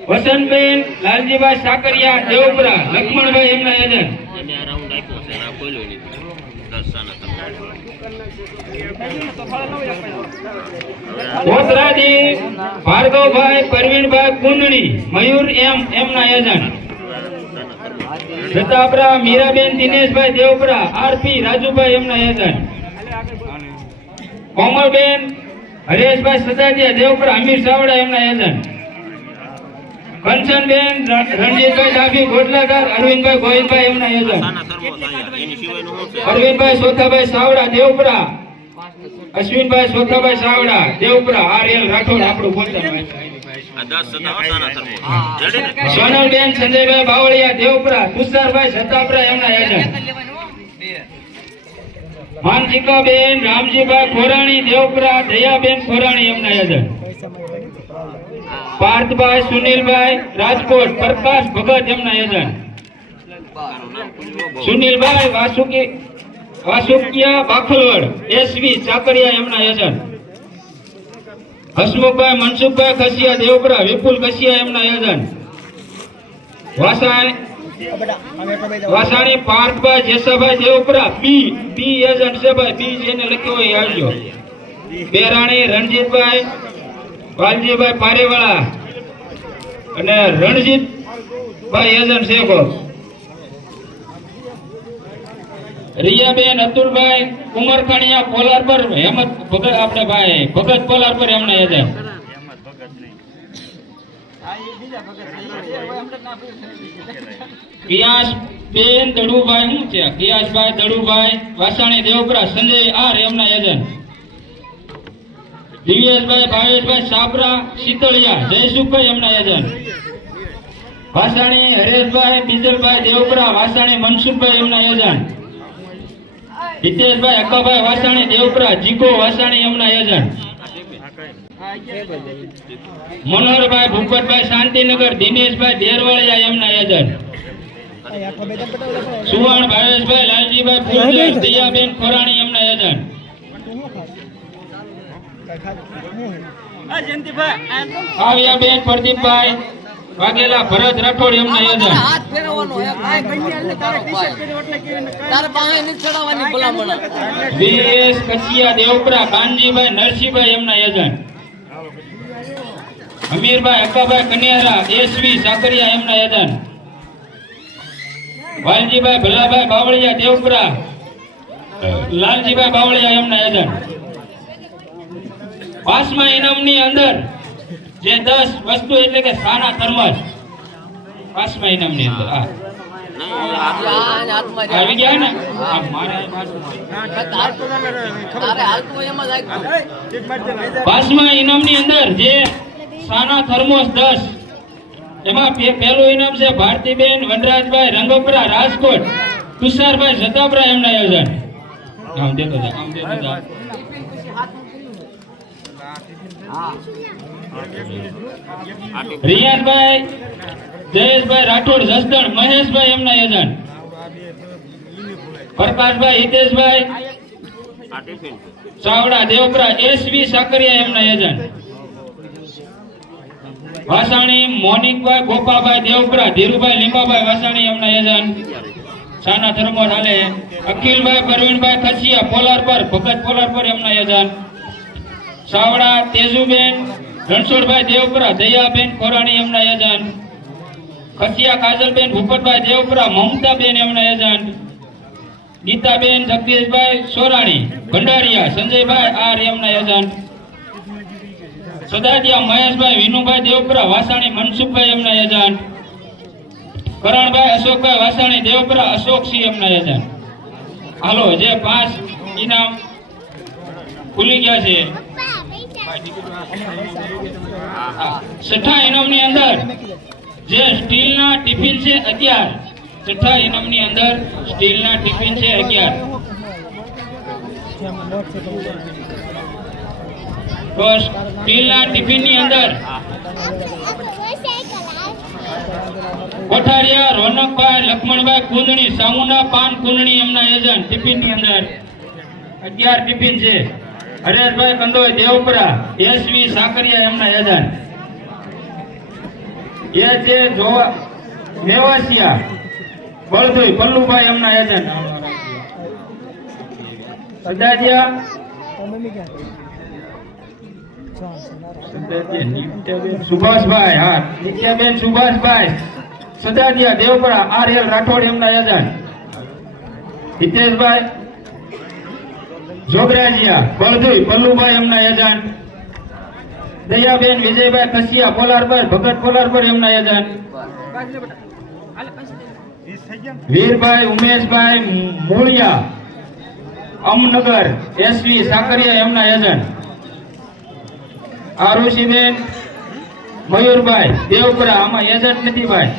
વસંતબેન લાલજીભાઈ સાકરિયા દેવપરા લક્ષ્મણભાઈ એમના એજન્ટ કોતરાજી ભાર્ગવભાઈ પરવીનભાઈ કુંડણી મયુર એમના એજન્ટ પ્રતાપરા મીરાબેન દિનેશભાઈ દેવપરા આરપી રાજુભાઈ એમના એજન્ટ કોમલબેન હરેશભાઈ સદાજીયા દેવપરા અમીર સાવડા એમના એજન્ટ કંચનબેન રણજીતભાઈ ડાભી ગોટલાદાર અરવિંદભાઈ ગોહિલભાઈ એમના એજન્ટ અરવિંદભાઈ સોથાભાઈ સાવડા દેવપરા અશ્વિનભાઈ સોથાભાઈ સાવડા દેવપરા આરએલ રાઠોડ આપણું પોતાનું સોનલબેન સંજયભાઈ બાવળિયા દેવપરા તુષારભાઈ સતાપરા એમના એજન્ટ માનસિકાબેન રામજીભાઈ ખોરાણી દેવપરા દયાબેન ખોરાણી એમના એજન્ટ પાર્થભાઈ સુનિલભાઈ રાજકોટ પ્રકાશ ભગત એમના એજન્ટ સુનિલભાઈ વાસુકિયા બાખલવડ એસવી સાકરિયા એમના એજન્ટ હસમુખભાઈ મનસુખભાઈ ખસિયા દેવપરા વિપુલ ખસિયા એમના એજન્ટ વાસાણી પાર્થભાઈ જેસાભાઈ દેવપરા બી એજન્ટ છે ભાઈ બી જેને લખ્યો હોય આવજો બેરાણી રણજીતભાઈ વાલજીભાઈ પારેવાળા અને રણજીતભાઈ એજન્ટ શેખો, રિયાબેન અતુલભાઈ કુમારખાણીયા પોલાર પર, હેમંત ભગત આપણે ભાઈ ભગત પોલાર પર એમના એજન્ટ, કિયાસબેન દડુભાઈ શું છે, કિયાસભાઈ દડુભાઈ વાસાણી દેવપરા સંજય આર એમના એજન્ટ, દિવ્યેશભાઈ ભાવેશભાઈ સાબરા શીતળિયા જયસુખભાઈ એમના એજન્ટ, વાસાણી હરેશભાઈ બીજલભાઈ દેવપરા વાસાણી મનસુખભાઈ એમના એજન્ટ, હિતેશભાઈ અક્કાભાઈ વાસાણી દેવપરા જીકો વાસાણી એમના એજન્ટ, મનોહરભાઈ ભૂપતભાઈ શાંતિનગર દિનેશભાઈ દેરવાળિયા એમના એજન્ટ, સુવર્ણ ભાવેશભાઈ લાલજીભાઈ ફૂલદર દયાબેન ખોરાણી એમના એજન્ટ, કાવ્યાબેન પ્રદીપભાઈ વાઘેલા ભરત રાઠોડ એમના એજન્ટ, હાથ ફેરવવાનો તારે પાસે નથી ચડાવવાની ભલામણ. વીએસ કચિયા દેવપરા કાનજીભાઈ નરસિંહભાઈ એમના એજન્ટ, અમીરભાઈ અક્કાભાઈ કન્યારા એસવી સાકરિયા એમના એજન્ટ, વાલજીભાઈ ભલાભાઈ બાવળિયા દેવપરા લાલજીભાઈ બાવળિયા એમના એજન્ટ. પાંચમા ઇનામની અંદર જે 10 વસ્તુ એટલે કે સાના થર્મસ પાંચમા ઇનામની અંદર આવી ગયા ને પાંચમા ઇનામની અંદર જે સાના થર્મોસ 10 એમાં પહેલું ઇનામ છે ભારતીબેન વનરાજભાઈ રંગોપરા રાજકોટ, તુષારભાઈ જતાપરા એમના એજન્ટ. આમ દેતો જા, આમ દેતો જા. રિયાનભાઈ જયેશભાઈ રાઠોડ જસદણ મહેશભાઈ એમના એજન્ટ, પ્રકાશભાઈ હિતેશભાઈ ચાવડા દેવપરા એસવી સાકરિયા એમના એજન્ટ, વાસાણી મોનિકભાઈ ગોપાભાઈ દેવપરા ધીરુભાઈ લીંબાભાઈ વાસાણી એમના એજન્ટ. સાના થર્મોસ હાલે અખિલભાઈ પરવીણભાઈ ખસિયા પોલાર પર ભગત પોલાર પર એમના એજન્ટ, ચાવડા તેજુબેન રણછોડભાઈ દેવપરા દયાબેન ખોરાણી એમના એજન્ટ, ખસિયા કાજલબેન ભૂપતભાઈ દેવપરા મમતાબેન એમના એજન્ટ, ગીતાબેન જગદીશભાઈ સોરાણી ભંડારિયા સંજયભાઈ આર એમના એજન્ટ, સદાદિયા મહેશભાઈ વિનુભાઈ દેવપરા વાસાણી મનસુખભાઈ એમના એજન્ટ, કરણભાઈ અશોકભાઈ વાસાણી દેવપરા અશોકસિંહ એમના એજન્ટ. હાલો જે 5 ઇનામ ખુલી ગયા છે. છઠ્ઠા ઇનામની અંદર જે સ્ટીલના ટિફિન છે 11. છઠ્ઠા ઇનામની અંદર સ્ટીલના ટિફિન છે 11. તો સ્ટીલના ટિફિનની અંદર કોઠારિયા રોનકભાઈ લક્ષ્મણભાઈ કુંદણી સામુના પાન કુંદણી એમના એજન્ટ. ટિફિનની અંદર 11 ટિફિન છે. હરેશભાઈ કંદોઈ દેવપરા એસવી સાકરિયા એમના એજન્ટ. એ છે જોવા મેવાસિયા બળદોઈ પલ્લુભાઈ એમના એજન્ટ. સદાજિયા સુભાષભાઈ, હા નિત્યાબેન સુભાષભાઈ સદાજિયા દેવપરા આરએલ રાઠોડ એમના એજન્ટ. હિતેશભાઈ જોગરાજીયા બળદોઈ પલ્લુભાઈ એમના એજન્ટ. દયાબેન વિજયભાઈ કસિયા પોલારભાઈ ભગત પોલારભાઈ એમના એજન્ટ. વીરભાઈ ઉમેશભાઈ મૂળિયા અમનગર એસવી સાકરિયા એમના એજન્ટ. આરુષીબેન મયુરભાઈ દેવપરા આમાં એજન્ટ નથી ભાઈ,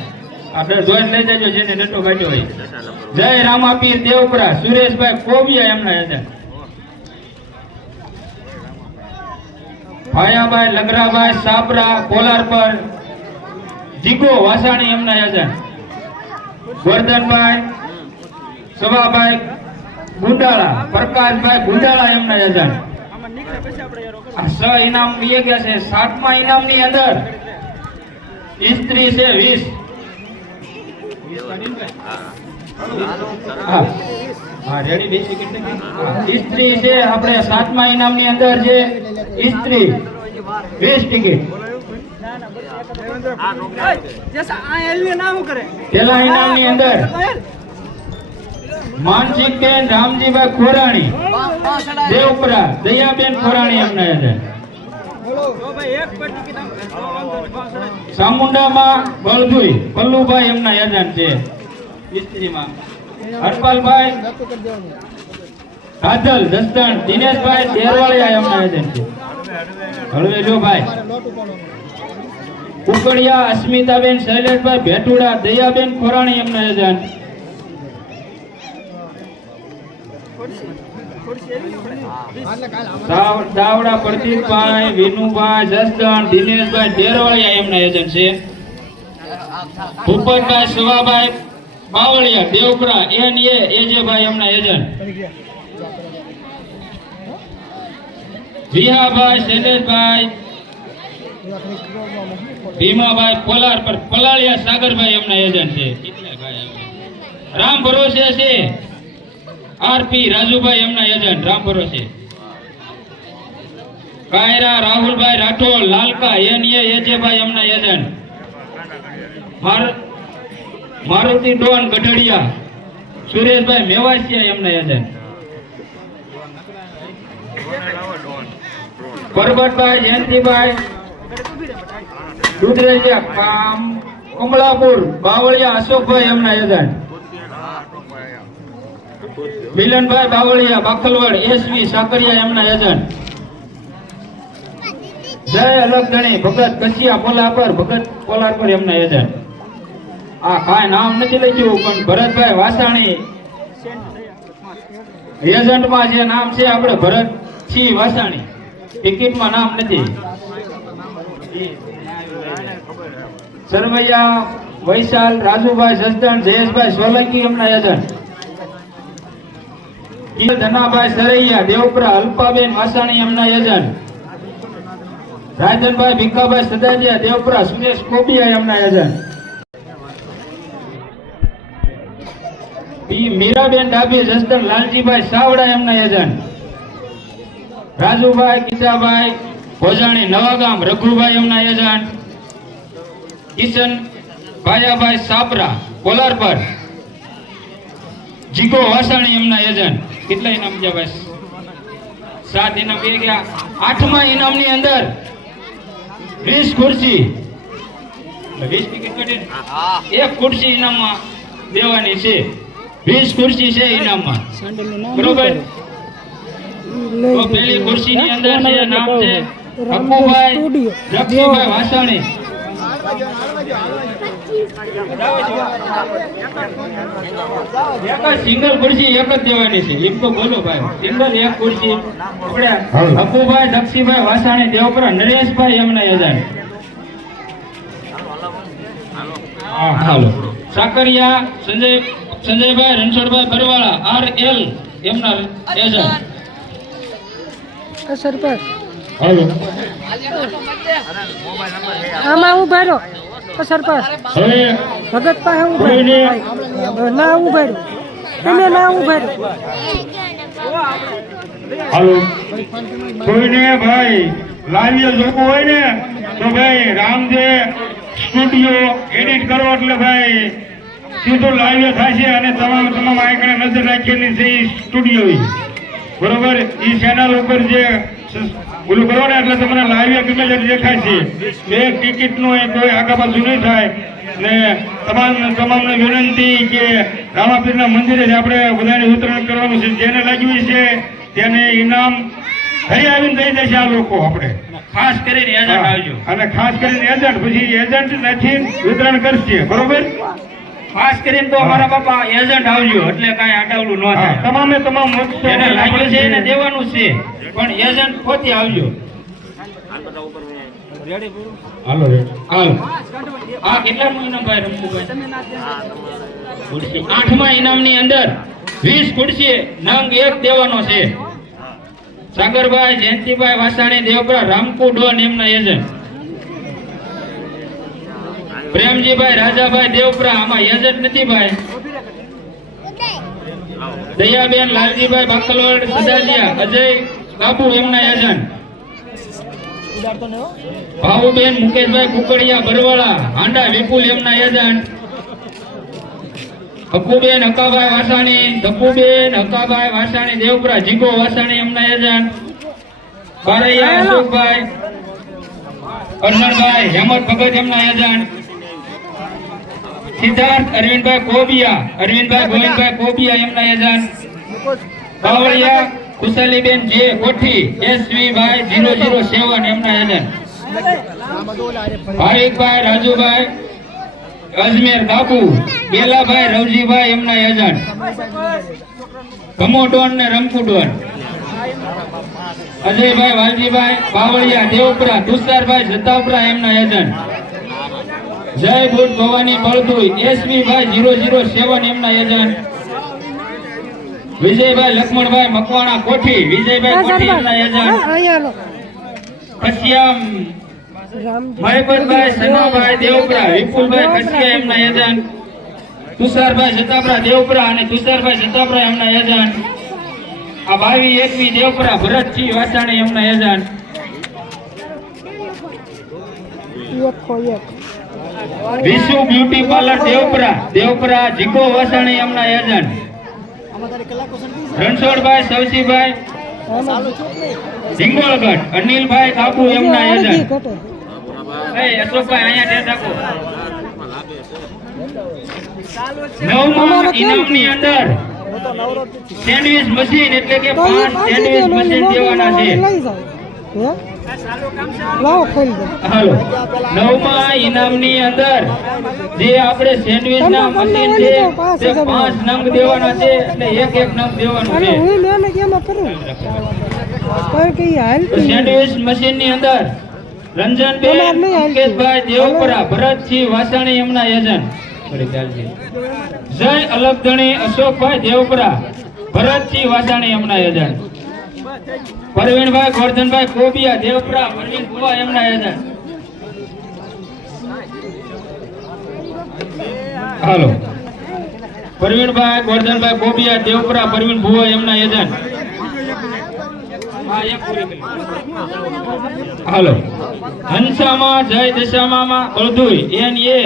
આ જોઈને લઈ જજો જેને નટો કાઢ્યો હોય. જય રામાપીર દેવપરા સુરેશભાઈ કોબિયા એમના એજન્ટ. ભાયાભાઈ લગરાભાઈ સાપરા પોલાર પર જીગો વાસાણી એમના એજન્ટ. વર્ધનભાઈ સવાભાઈ ગુંડાળા પ્રકાશભાઈ ગુંડાળા એમના એજન્ટ. આ 6 ઇનામ વીએ ગયા છે. 7મા ઇનામની અંદર ઇસ્ત્રી છે 20. હા રેડી બેસી કેટલી ઇસ્ત્રી છે આપણે 7મા ઇનામની અંદર છે ઇસ્ત્રી 20 ટિકિટ. પેલા ઇનામની અંદર માનસિકબેન રામજીભાઈ ખોરાણી દેવપરા દયાબેન ખોરાણી એમના યજન ચામુંડામાં બળદુઈ પલ્લુભાઈ એમના યજન છે ઇસ્ત્રીમાં હરપાલભાઈ કાજલ દસ્તણ દિનેશભાઈ દેરવાળિયા એમના યજન છે હળવેજોભાઈ કુકડિયા અસ્મિતાબેન શૈલેષભાઈ ભેટુડા દયાબેન ખોરાણી એમના યજન દાવડા પ્રદીપભાઈ વિનુભાઈ જસદણ દિનેશભાઈ દેરવાળિયા એમના એજન્ટ છે ભૂપતભાઈ સવાભાઈ બાવળિયા દેવપરા એજેભાઈ એમના એજન્ટ વિહાભાઈ શૈલેષભાઈ ભીમાભાઈ પોલાર પર પલાળિયા સાગરભાઈ એમના એજન્ટ છે રામ ભરોસે છે આરપી રાજુભાઈ એમના એજન્ટ રામ ભરોસે કાયરા રાહુલભાઈ રાઠોડ લાલકા એજેભાઈ એમના એજન્ટ મારુતિ ડોન ગઢડિયા સુરેશભાઈ મેવાસિયા એમના એજન્ટ પરબતભાઈ જયંતિભાઈ દુધરેજા કમલાપુર બાવળિયા અશોકભાઈ એમના એજન્ટ મિલનભાઈ બાવળિયા બાખલવડ એસવી સાકરિયા એમના એજન્ટ જય અલગધણી ભગત કસિયા પોલાર પર એમના એજન્ટ આ કાંઈ નામ નથી લખ્યું પણ ભરતભાઈ વાસાણી એજન્ટમાં જે નામ છે આપણે ભરતસિંહ વાસાણી ટિકિટમાં નામ નથી સરવૈયા વૈશાલ રાજુભાઈ જસદણ જયેશભાઈ સોલંકી એમના એજન્ટ ધનાભાઈ સરૈયા દેવપરા અલ્પાબેન વાસાણી એમના એજન્ટ રાજનભાઈ ભીખાભાઈ સદાજીયા દેવપરા સુરેશ કોબિયા એમના એજન્ટ મીરાબેન ડાભી જસદણ લાલજીભાઈ સાવડા એમના એજન્ટ રાજુભાઈ કિસાભાઈ ભોજાણી નવાગામ રઘુભાઈ એમના એજન્ટ કિશન ભાયાભાઈ સાપરા કોલાર પર જીગો વાસાણી એમના એજન્ટ કેટલા ઇનામ ગયા ભાઈ 7 ઇનામ બે ગયા 8મા ઇનામની અંદર 20 ખુરશી 20 ટિકિટ કઢીને એક ખુરશી ઇનામમાં દેવાની છે 20 ખુરશી છે ઇનામમાં બરોબર તો પહેલી ખુરશીની અંદર છે નામ છે અપ્પુભાઈ રક્ષીભાઈ વાસાણી સિંગલ ખુરશી એક જ દેવાની છે એમ તો બોલો ભાઈ સિંગલ એક ખુરશી આપણે અપ્પુભાઈ દક્ષીભાઈ વાસાણી દેવપરા નરેશભાઈ એમના એજન્ટ હાલો સાકરિયા સંજયભાઈ રણછોડભાઈ બરવાળા RL એમના એજન્ટ સરપંચ હાલો આમાં ઉભા રહો સરપંચ ભગત પાસે ઉભા ના ઉભા રહો તમે ના ઉભા રહો હાલો કોઈને ભાઈ લાવીએ જોવું હોય ને તો ભાઈ રામજે સ્ટુડિયો એડિટ કરો એટલે ભાઈ સીધું લાવીએ થાય છે અને તમામ આઈકણે નજર રાખીને છે સ્ટુડિયો બરોબર એ ચેનલ ઉપર જે બોલું કરો ને એટલે તમને લાવીએ ગમે તે દેખાય છે એક ટિકિટનું કોઈ આગા પાછું નહીં થાય ને તમામને વિનંતી કે રામાપીરના મંદિરે જ આપણે બધાને વિતરણ કરવાનું છે જેને લાગ્યું છે તેને ઇનામ ઘરે આવીને દઈ દેશે આ લોકો આપણે ખાસ કરીને એજન્ટ આવજો અને ખાસ કરીને એજન્ટ પછી એજન્ટ નથી વિતરણ કરશે બરોબર ખાસ કરીને તો અમારા બાપા એજન્ટ આવજો એટલે કાંઈ આડાવડું ન થાય તમામે તમામ એને લાગ્યું છે એને દેવાનું છે પણ એજન્ટ પોતે આવજો હાલો હાલો આ કેટલામું ઇનામ ભાઈ રમતુભાઈ 8મા ઇનામની અંદર 20 ખુરશી નંગ 1 દેવાનો છે સાગરભાઈ જયંતિભાઈ વાસાણી દેવપરા રામકુ ડોન એમના એજન્ટ પ્રેમજીભાઈ રાજાભાઈ દેવપરા આમાં એજન્ટ નથી ભાઈ દયાબેન લાલજીભાઈ બાકલવડ સદાજીયા અજય બાબુ એમના એજન્ટ ઉડાડતો ને હો. ભાવુબેન મુકેશભાઈ કુકડિયા બરવાળા હાંડા વિપુલ એમના યજમાન. હકુબેન હકાભાઈ વાસાણી, ધક્કુબેન હકાભાઈ વાસાણી દેવપુરા જીગો વાસાણી એમના યજમાન. બારૈયા અશોકભાઈ, અરણભાઈ હેમત ભગત એમના યજમાન. સિદ્ધાર્થ અરવિંદભાઈ કોબિયા, અરવિંદભાઈ ગોવિંદભાઈ કોબિયા એમના યજમાન. બાવળિયા કુશાલીબેન જે કોઠી SV ભાઈ 007 એમના યજમાન. આમાં તો ઓલા હારે ફરી. ભાવિકભાઈ રાજુભાઈ અજમેર બાપુ, બેલાભાઈ રવજીભાઈ એમના યજમાન. કમોડોન ને રમકુડોન. અજયભાઈ વાલજીભાઈ બાવળિયા દેવપુરા, તુષારભાઈ જતાપરા એમના યજમાન. જય ભૂત ભવાની બળદુઈ SV ભાઈ 007 એમના યજમાન. વિજયભાઈ લક્ષ્મણભાઈ મકવાણા કોઠી, વિજયભાઈ કોઠી એમના યજમાન. અહીંયા લો કસિયા મહેપતભાઈ સનાભાઈ દેવપરા, વિપુલભાઈ કસિયા એમના યજમાન. તુષારભાઈ જતાપરા દેવપરા અને તુષારભાઈ જતાપરા એમના યજમાન. આ 22-21 દેવપરા ભરતજી વાસાણી એમના યજમાન. વિશુ બ્યુટી પાર્લર દેવપરા, દેવપરા જીકો વાસાણી એમના યજમાન. આમાં તારી કલાકો સંગીત છે. રણછોડભાઈ સવસીભાઈ ચાલુ છું જ નહીં. હિંગોળગઢ, અનિલભાઈ કાબુ એમના યજમાન. ઘટે એ અશોકભાઈ અહીંયા ટેટ આપો. નવમા ઇનામની અંદર હું તો નવરો જ છું. સેન્ડવિચ મશીન એટલે કે તો 5 સેન્ડવિચ મશીન દેવાના છે. લઈ જાઓ હે લાવો ખોલી દો હાલો, નવમા ઇનામની અંદર જે આપણે સેન્ડવિચ ના મશીન છે તે 5 નંગ દેવાના છે, એટલે એક નંગ દેવાનું અરે છે. હું મેં કેમાં કરું કોઈ કઈ હાલ તો સેન્ડવિચ મશીન ની અંદર રંજનબેન મુકેશભાઈ દેવપરા, ભરતજી વાસાણી એમના યજમાન. જય અલગધણી અશોકભાઈ દેવપરા, ભરતજી વાસાણી એમના યજમાન. પરવીણભાઈ ગોરધનભાઈ કોબિયા દેવપરા, પરવીણ ભુવા એમના યજમાન. હાલો, પરવીણભાઈ ગોરધનભાઈ કોબિયા દેવપરા, પરવીણ ભુવા એમના યજમાન. હા, એક પૂરી કરી. હાલો, હંસામાં જય દશામાં બળદુઈ NA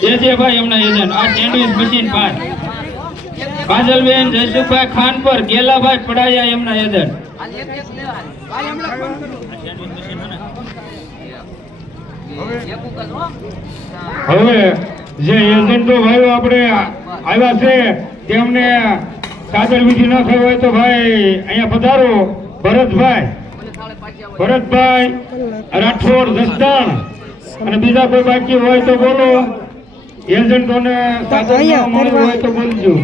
જેજેભાઈ એમના યજમાન. આ સેન્ડવિચ મશીન 5. કાજલબેન જયસુખભાઈ ખાનપર, ગેલાભાઈ પડાયા એમના યજમાન. હવે જે એજન્ટો ભાઈઓ આપણે આવ્યા છે તેમને સાદર વિધિ ન થઈ હોય તો ભાઈ અહીંયા પધારો. ભરતભાઈ રાઠોડ જસદણ, અને બીજા કોઈ બાકી હોય તો બોલો. એજન્ટોને સાદર ન મળ્યું હોય તો બોલજો.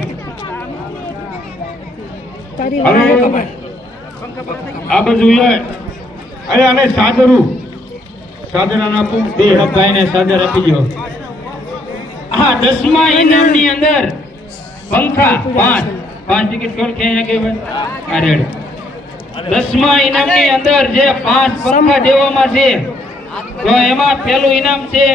તારી હવે વાત આ બધું અરે આને સાદરું સાદરાને આપું. બે ભાઈ ને સાદર આપી દો. હા, 10મા ઇનામની અંદર પંખા 5 ટિકિટ કોણ કે અહીંયા કે ભાઈ આ રેડ. 10મા ઇનામની અંદર જે 5 પંખા દેવામાં છે તો એમાં પહેલું ઇનામ છે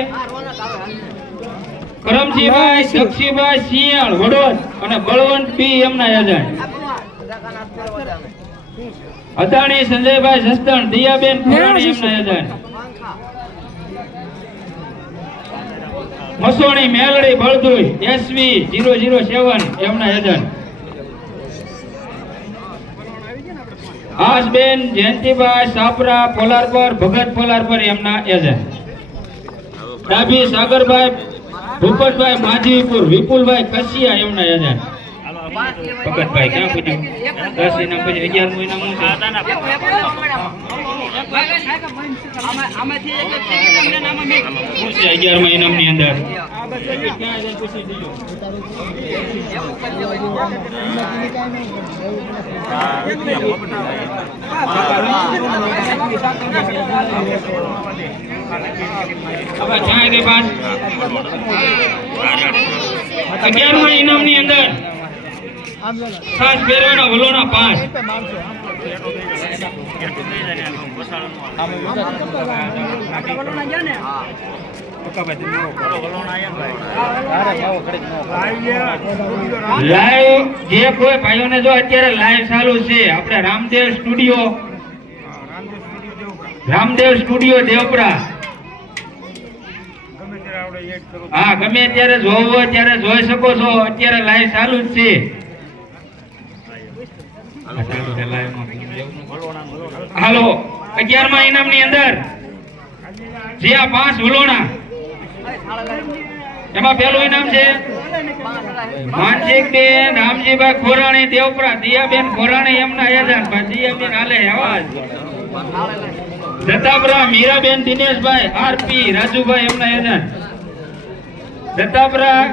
કરમજીભાઈ દક્ષીભાઈ સિયાળ વડોદ અને બળવંત બી એમના યજમાન. અદાણી સંજયભાઈ જસદણ, દિયાબેન ખોરાણી એમના યજમાન. મસોણી મેલડી બળદુઈ SV 007 એમના યજમાન. આસબેન જયંતિભાઈ સાપરા પોલારપર, ભગત પોલારપર એમના યજમાન. ડાભી સાગરભાઈ ભૂપતભાઈ માધવીપુર, વિપુલભાઈ કસિયા એમના યજમાન. ભગતભાઈ ક્યાં પૂછ્યું? 10 ઇનામ પછી 11મું ઇનામ શું છે? શું છે 11મા ઇનામની અંદર? હવે ક્યાં ગઈ વાત? 11મા ઇનામની અંદર ખાસ પહેરવાના વલોના 5. લાઈવ જે કોઈ ભાઈઓને જો અત્યારે લાઈવ ચાલુ છે આપણે રામદેવ સ્ટુડિયો રામદેવ સ્ટુડિયો દેવપરા. હા, ગમે ત્યારે જોવું હોય ત્યારે જોઈ શકો છો. અત્યારે લાઈવ ચાલુ જ છે. હાલો, 11મા ઇનામની અંદર જે આ 5 વલોણા, એમાં પહેલું ઇનામ છે માનસિકબેન રામજીભાઈ ખોરાણી દેવપરા, દિયાબેન ખોરાણી એમના એજન્ટ દિયાબેન હાલે અવાજ. દત્તાપરા મીરાબેન દિનેશભાઈ આરપી રાજુભાઈ એમના એજન્ટ. દત્તાપરા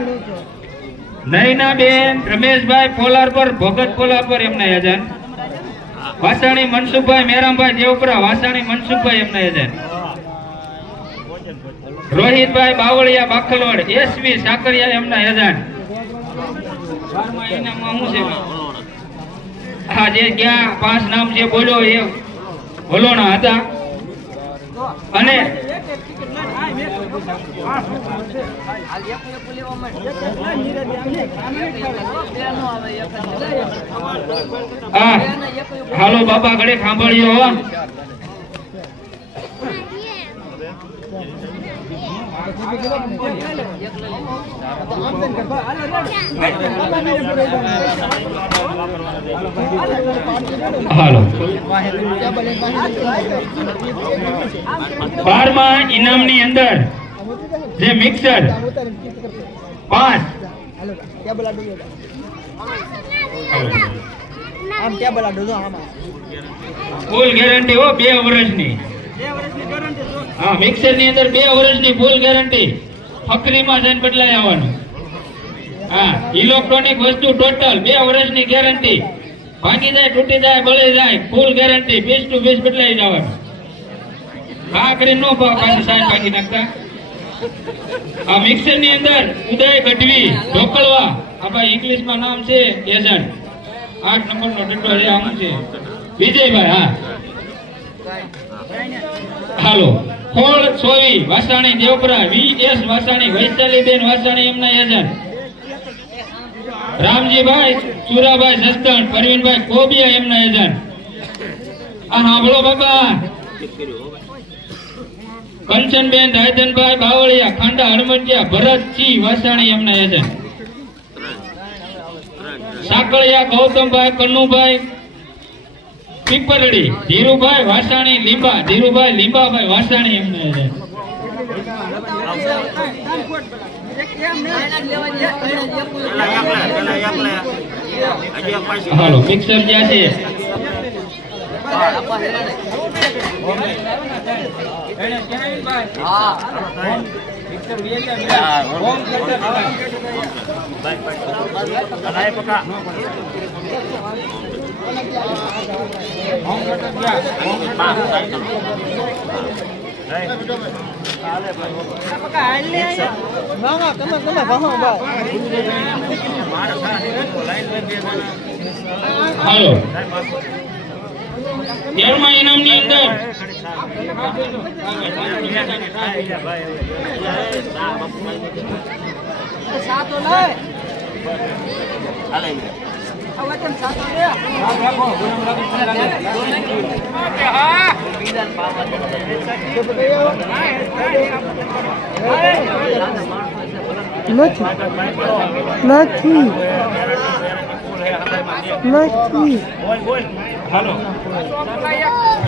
નયનાબેન રમેશભાઈ પોલારપર ભગત પોલારપર એમના એજન્ટ. વાસાણી મનસુખભાઈ મેરામભાઈ દેવપરા વાસાણી મનસુખભાઈ એમના એજન્ટ. રોહિતભાઈ બાવળિયા બાખલવડ એસવી સાકરિયા એમના એજન્ટ. 12મા ઇનામમાં શું છે? હા, જે ક્યાં 5 નામ જે બોલ્યો એ વલોણા હતા. અને હાલો બાપા ઘડે સાંભળ્યો હો. હાલો, 12મા ઇનામની અંદર જે મિક્સર 5 ફૂલ ગેરંટી હો, 2 વર્ષની. હા, મિક્સર ની અંદર 2 વર્ષની ફૂલ ગેરંટી. ફકરીમાં જઈને બદલાઈ આવવાનું. હા, ઇલેક્ટ્રોનિક વસ્તુ ટોટલ 2 વર્ષની ગેરંટી. ભાંગી જાય, તૂટી જાય, બળી જાય, full guarantee. Piece to piece બદલાઈ જવાનું. હા, કરી નો પાછી સાઈડ ભાગી નાખતા. આ મિક્સર ની અંદર ઉદય ગઢવી ઢોકળવા, આ ભાઈ ઇંગ્લિશમાં નામ છે એજન્ટ. 8 નંબરનો ડંડો છે, આમ છે વિજયભાઈ. હા, હાલો, ખોળ સોવી વાસાણી દેવપરા વીએસ વાસાણી વૈશાલીબેન વાસાણી એમના એજન્ટ. રામજીભાઈ ચુરાભાઈ સસ્તણ પરવીનભાઈ કોબિયા એમના એજન્ટ. આ સાંભળો બાબા. કંચનબેન રાયધનભાઈ બાવળિયા ખાંડા હનુમંતિયા ભરતજી વાસાણી એમના એજન્ટ. સાકળિયા ગૌતમભાઈ કન્નુભાઈ પીપરડી ધીરુભાઈ વાસાણી લીંબા ધીરુભાઈ લીંબાભાઈ વાસાણી એમને હાલો મિક્સર જ્યાં છે હાલો 13મા ઇનામની અંદર સાતો લે અવતન સાતો લે નથી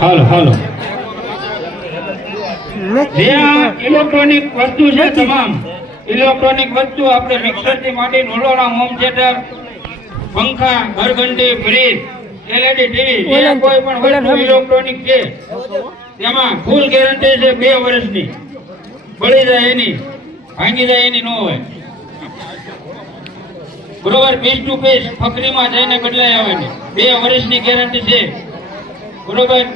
હાલો હાલો જે આ ઇલેક્ટ્રોનિક વસ્તુ છે તમામ ઇલેક્ટ્રોનિક વસ્તુ આપણે મિક્સર થી માંડી નોલોના હોમ થિયેટર પંખા ઘરઘંટી ફ્રીજ એલઈડી ટીવી જે કોઈ પણ વસ્તુ ઇલેક્ટ્રોનિક છે તેમાં ફૂલ ગેરંટી છે 2 વર્ષની બળી જાય એની ભાંગી જાય એની ન હોય બરોબર પીસ ટુ પીસ ફકરીમાં જઈને બદલાઈ આવે ને 2 વર્ષની ગેરંટી છે બરોબર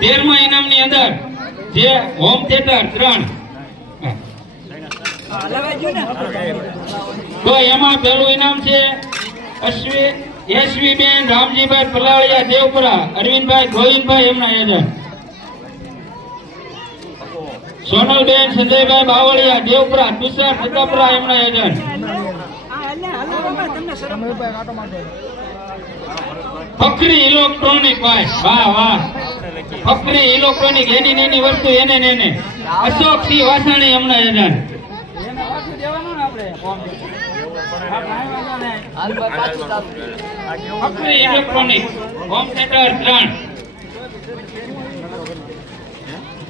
13મા ઇનામની અંદર જે હોમ થિયેટર 3 તો એમાં પહેલું ઇનામ છે એસવી બેન રામજીભાઈ પલાળિયા દેવપરા અરવિંદભાઈ ગોવિંદભાઈ એમના એજન્ટ સોનલબેન સંજયભાઈ બાવળિયા દેવપરા તુષાર સદાપરા એમના એજન્ટ ફકરી ઇલેક્ટ્રોનિક ભાઈ વાહ વાહ ફકરી ઇલેક્ટ્રોનિક એની નેની વસ્તુ એને નેને અશોક સિંહ વાસાણી એમના યજમાન ફકરી ઇલેક્ટ્રોનિક હોમ થિયેટર 3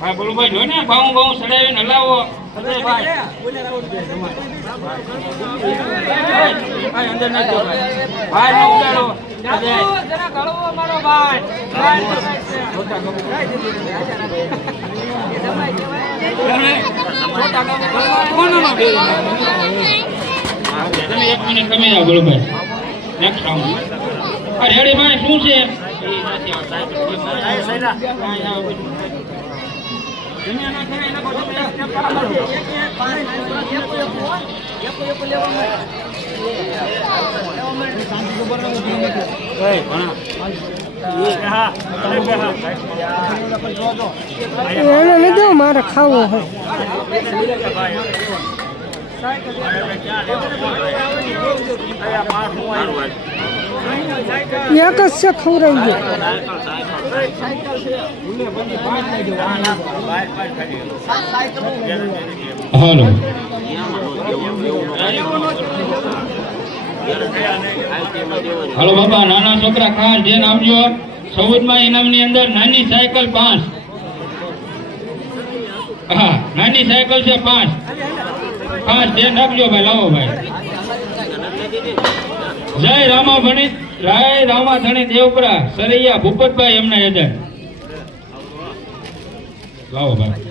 ભાઈ બોલો ભાઈ જો ને ભાઉ સડાવીને હલાવો ભાઈ અંદર નાખો ભાઈ નો ઉડાડો જરા ગળવો મારો ભાઈ તમે 1 મિનિટ તમે આવો બોલો ભાઈ નેક્સ્ટ રાઉન્ડ રેડી ભાઈ શું છે એને લીધો મારે ખાવો હોય એક જ છે ખવડાવી દે હાલો હાલો બાબા નાના છોકરા ખાસ ધ્યાન આપજો 14માં ઇનામની અંદર નાની સાયકલ 5 હા નાની સાયકલ છે 5 ખાસ ધ્યાન રાખજો ભાઈ લાવો ભાઈ જય રામા ધણી દેવપરા સરૈયા ભૂપતભાઈ એમના યજમાન લાવો ભાઈ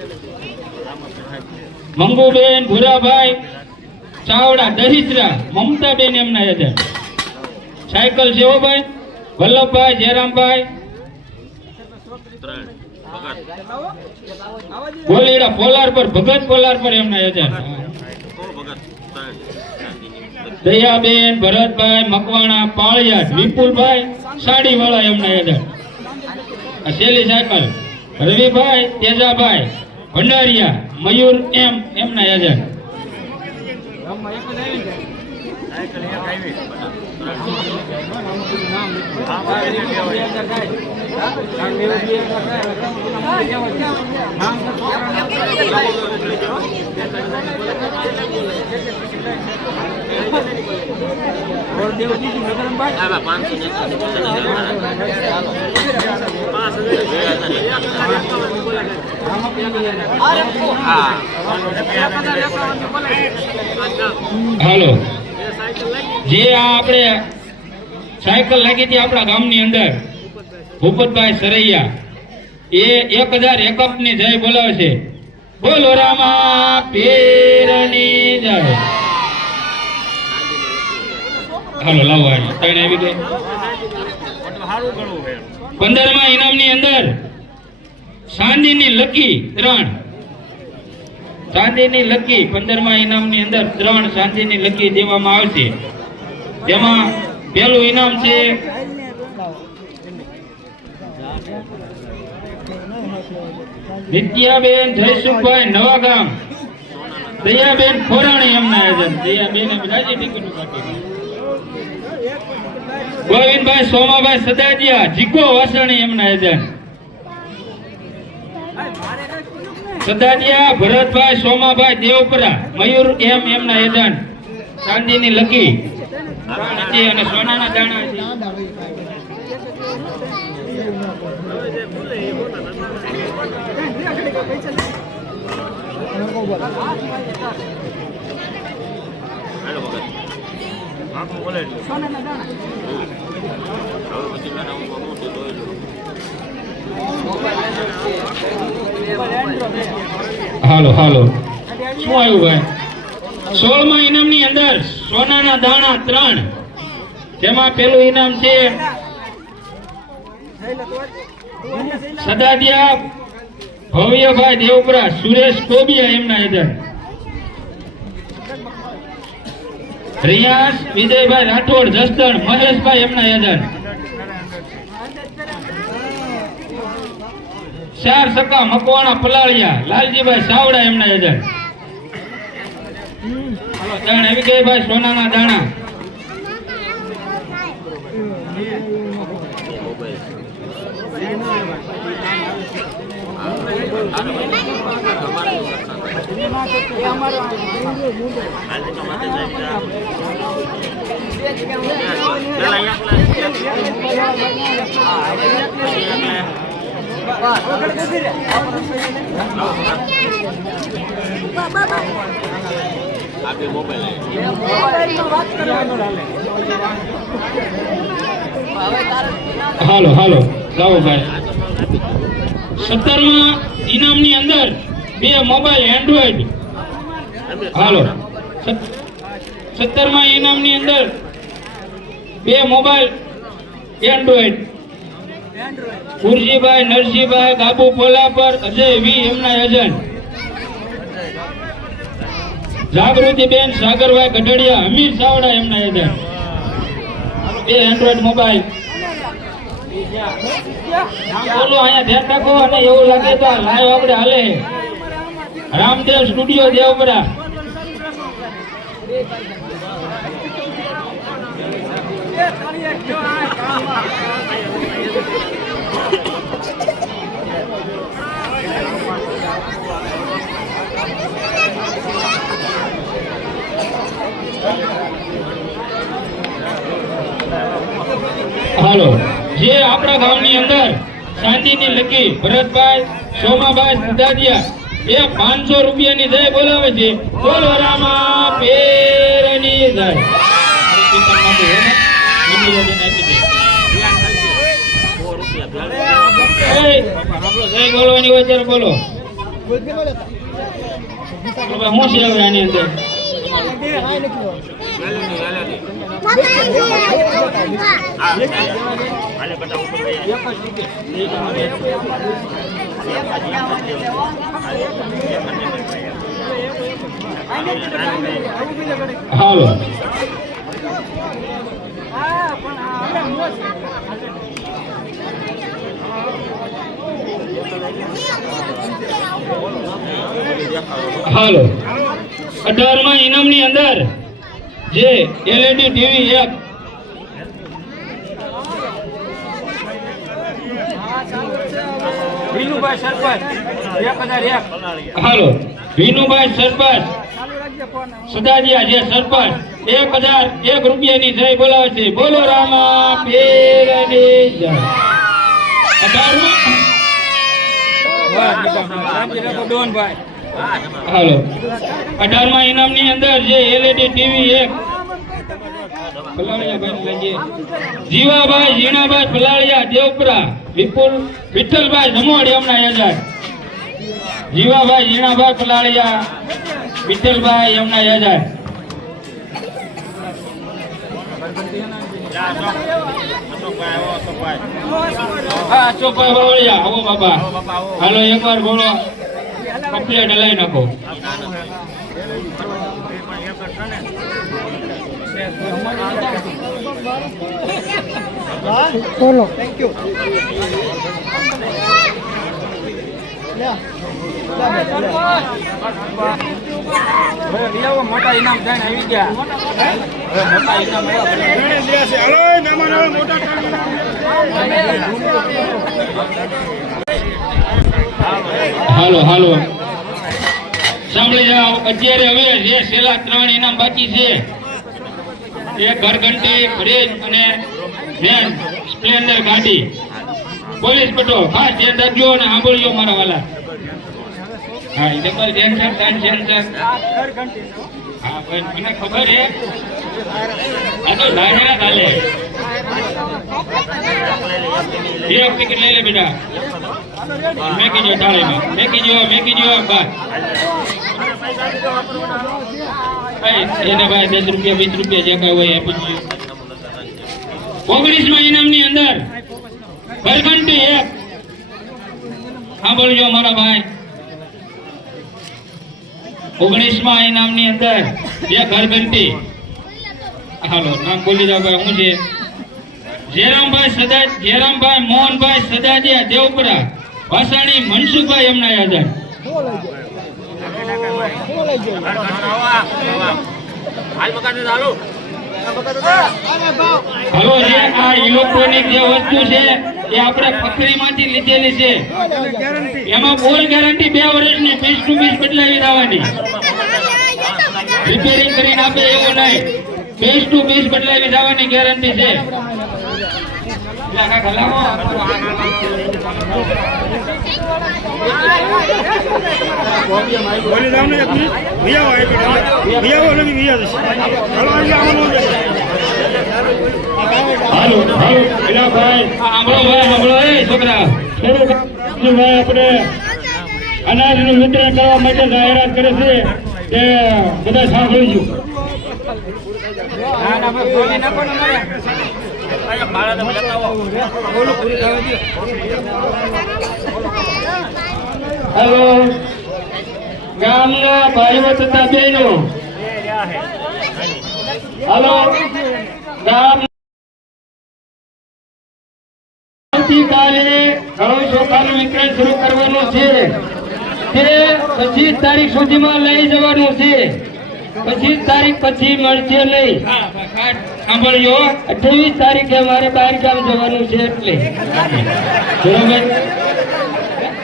મંગુબેન ભૂરાભાઈ ચાવડા દહિત્રા મમતાબેન એમના યજમાન સાયકલ છે હો ભાઈ વલ્લભભાઈ જયરામભાઈ બોલીડા પોલાર પર ભગત પોલાર પર એમના યજમાન દયાબેન ભરતભાઈ મકવાણા પાળિયાદ વિપુલભાઈ સાડીવાળા એમના યજમાન આ શેલી સાયકલ રવિભાઈ તેજાભાઈ ભંડારિયા મયુર એમના યજમાન હાલો જે આ આપણે સાયકલ લાગી હતી આપણા ગામની અંદર ભૂપતભાઈ સરૈયા એ 1051 ની જય બોલાવે છે બોલો રામા પીરની જય હાલો લાવો તને આવી ગઈ 15માં ઇનામની અંદર ચાંદીની લકી 3 ચાંદીની લકી 15માં ઇનામની અંદર 3 ચાંદીની લકી દેવામાં આવશે જેમાં પહેલું ઇનામ છે નિત્યાબેન જયસુખભાઈ નવાગામ દયાબેન ખોરાણી એમના યજમાન દયાબેન રાજી ટિકિટ કાઢી ગોવિંદભાઈ સોમાભાઈ સદાજીયા જીકો વાસણી એમના યજમાન સદાજીયા ભરતભાઈ સોમાભાઈ દેવપરા મયુર એમના યજમાન ચાંદીની લકી અને સોનાના દાણા હાલો હાલો શું આવ્યું ભાઈ 16માં ઇનામની અંદર સોનાના દાણા 3 જેમાં પેલું ઇનામ છે સદાદિયા ભવ્યભાઈ દેવપરા સુરેશ કોબિયા એમના યજમાન રિયાસ વિજયભાઈ રાઠોડ જસદણ મહેશભાઈ એમના યજમાન 4 સકા મકવાણા પલાળિયા લાલજીભાઈ સાવડા એમના યજમાન હાલો દાણ આવી ગઈ ભાઈ સોનાના દાણા આપે મોબાઈલ હાલો હાલો લાવો ભાઈ 17માં ઇનામની અંદર 2 મોબાઈલ એન્ડ્રોઈડ હાલો 17માં ઇનામની અંદર 2 મોબાઈલ એન્ડ્રોઈડ કુરજીભાઈ નરસિંહભાઈ બાબુ પોલાપર અજય વી એમના એજન્ટ જાગૃતિબેન સાગરભાઈ ગઢડિયા હમીર સાવડા એમના એજન્ટ 2 એન્ડ્રોઈડ મોબાઈલ બોલો અહીંયા ધ્યાન રાખો અને એવું લાગે તો લાઈવ આપણે હાલે રામદેવ સ્ટુડિયો દેવપરા હાલો જે આપણા ગામની અંદર શાંતિની લકી ભરતભાઈ સોમાભાઈ સિદ્ધાદિયા એ 500 રૂપિયાની જય બોલાવે છે બોલો રામા પેરની જય જય બોલવાની હોય ત્યારે બોલો હું છે હવે આની અંદર હાલો હાલો 18માં ઇનામની અંદર જે એલઈડી ટીવી એક વિનુભાઈ સરપંચ 1001 હાલો વિનુભાઈ સરપંચ સદાજીયા જે સરપંચ 1001 રૂપિયાની જય બોલાવે છે બોલો રામા પેરની જય 18માં હાલો 18માં ઇનામની અંદર જે એલઈડી ટીવી એક જીવાભાઈ ઝીણાભાઈ ફલાળિયા દેવપરા વિઠ્ઠલભાઈ જમોડી એમના એજન્ટ જીવાભાઈ ઝીણાભાઈ ફલાળિયા વિઠ્ઠલભાઈ એમના એજન્ટ હા અશોકભાઈ વાવળિયા આવો બાબા હાલો એકવાર બોલો કમ્પ્લેટ લઈ નાખો બોલો થેન્ક યુ મોટા ઇનામ થઈને આવી ગયા મોટા ઇનામ હાલો હાલો સાંભળી જાઓ અત્યારે હવે જે છેલ્લા 3 ઇનામ બાકી છે એક ઘરઘંટી ફ્રીજ અને વેન સ્પ્લેન્ડર ગાડી પોલીસ પટો ખાસ ધ્યાન રાખજો અને સાંભળજો મારા વાલા હા એ પર ધ્યાન સેન્સર હા ભાઈ મને ખબર છે આ તો લાગ્યા ચાલે એક ટિકિટ લઈ લે બેટા મેકી જો ટાળીમાં મેકી જો બસ એને ભાઈ 10 રૂપિયા 20 રૂપિયા જે કઈ હોય આપી દીધું 19માં ઇનામની અંદર ઘરઘંટી એક સાંભળજો મારા ભાઈ 19માં ઇનામની અંદર બે ઘરઘંટી હાલો નામ બોલી જાવ ભાઈ હું છે જેરામભાઈ મોહનભાઈ સદાજીયા દેવપરા વાસાણી મનસુખભાઈ એમના યાદ હલો જે આ ઇલેક્ટ્રોનિક જે વસ્તુ છે એ આપણે પથરીમાંથી લીધેલી છે. એમાં બોલ ગેરંટી 2 વર્ષની, પીસ ટુ પીસ બદલાવી દેવાની. રિપેરિંગ કરીને આપે એવું નહીં, પીસ ટુ પીસ બદલાવી દેવાની ગેરંટી છે. આપણે અનાજનું વિતરણ કરવા માટે જાહેરાત કરે છે તે બધા સાંભળીશું. હેલો ગામના ભાઈઓ તથા બહેનો, હેલો ગામ આવતીકાલે ઘણો ચોખાનું વિતરણ શરૂ કરવાનું છે. તે 25 તારીખ સુધીમાં લઈ જવાનું છે. 25 તારીખ પછી મળશે નહીં. સાંભળજો, 28 તારીખે મારે બહાર ગામ જવાનું છે. એટલે બરોબર,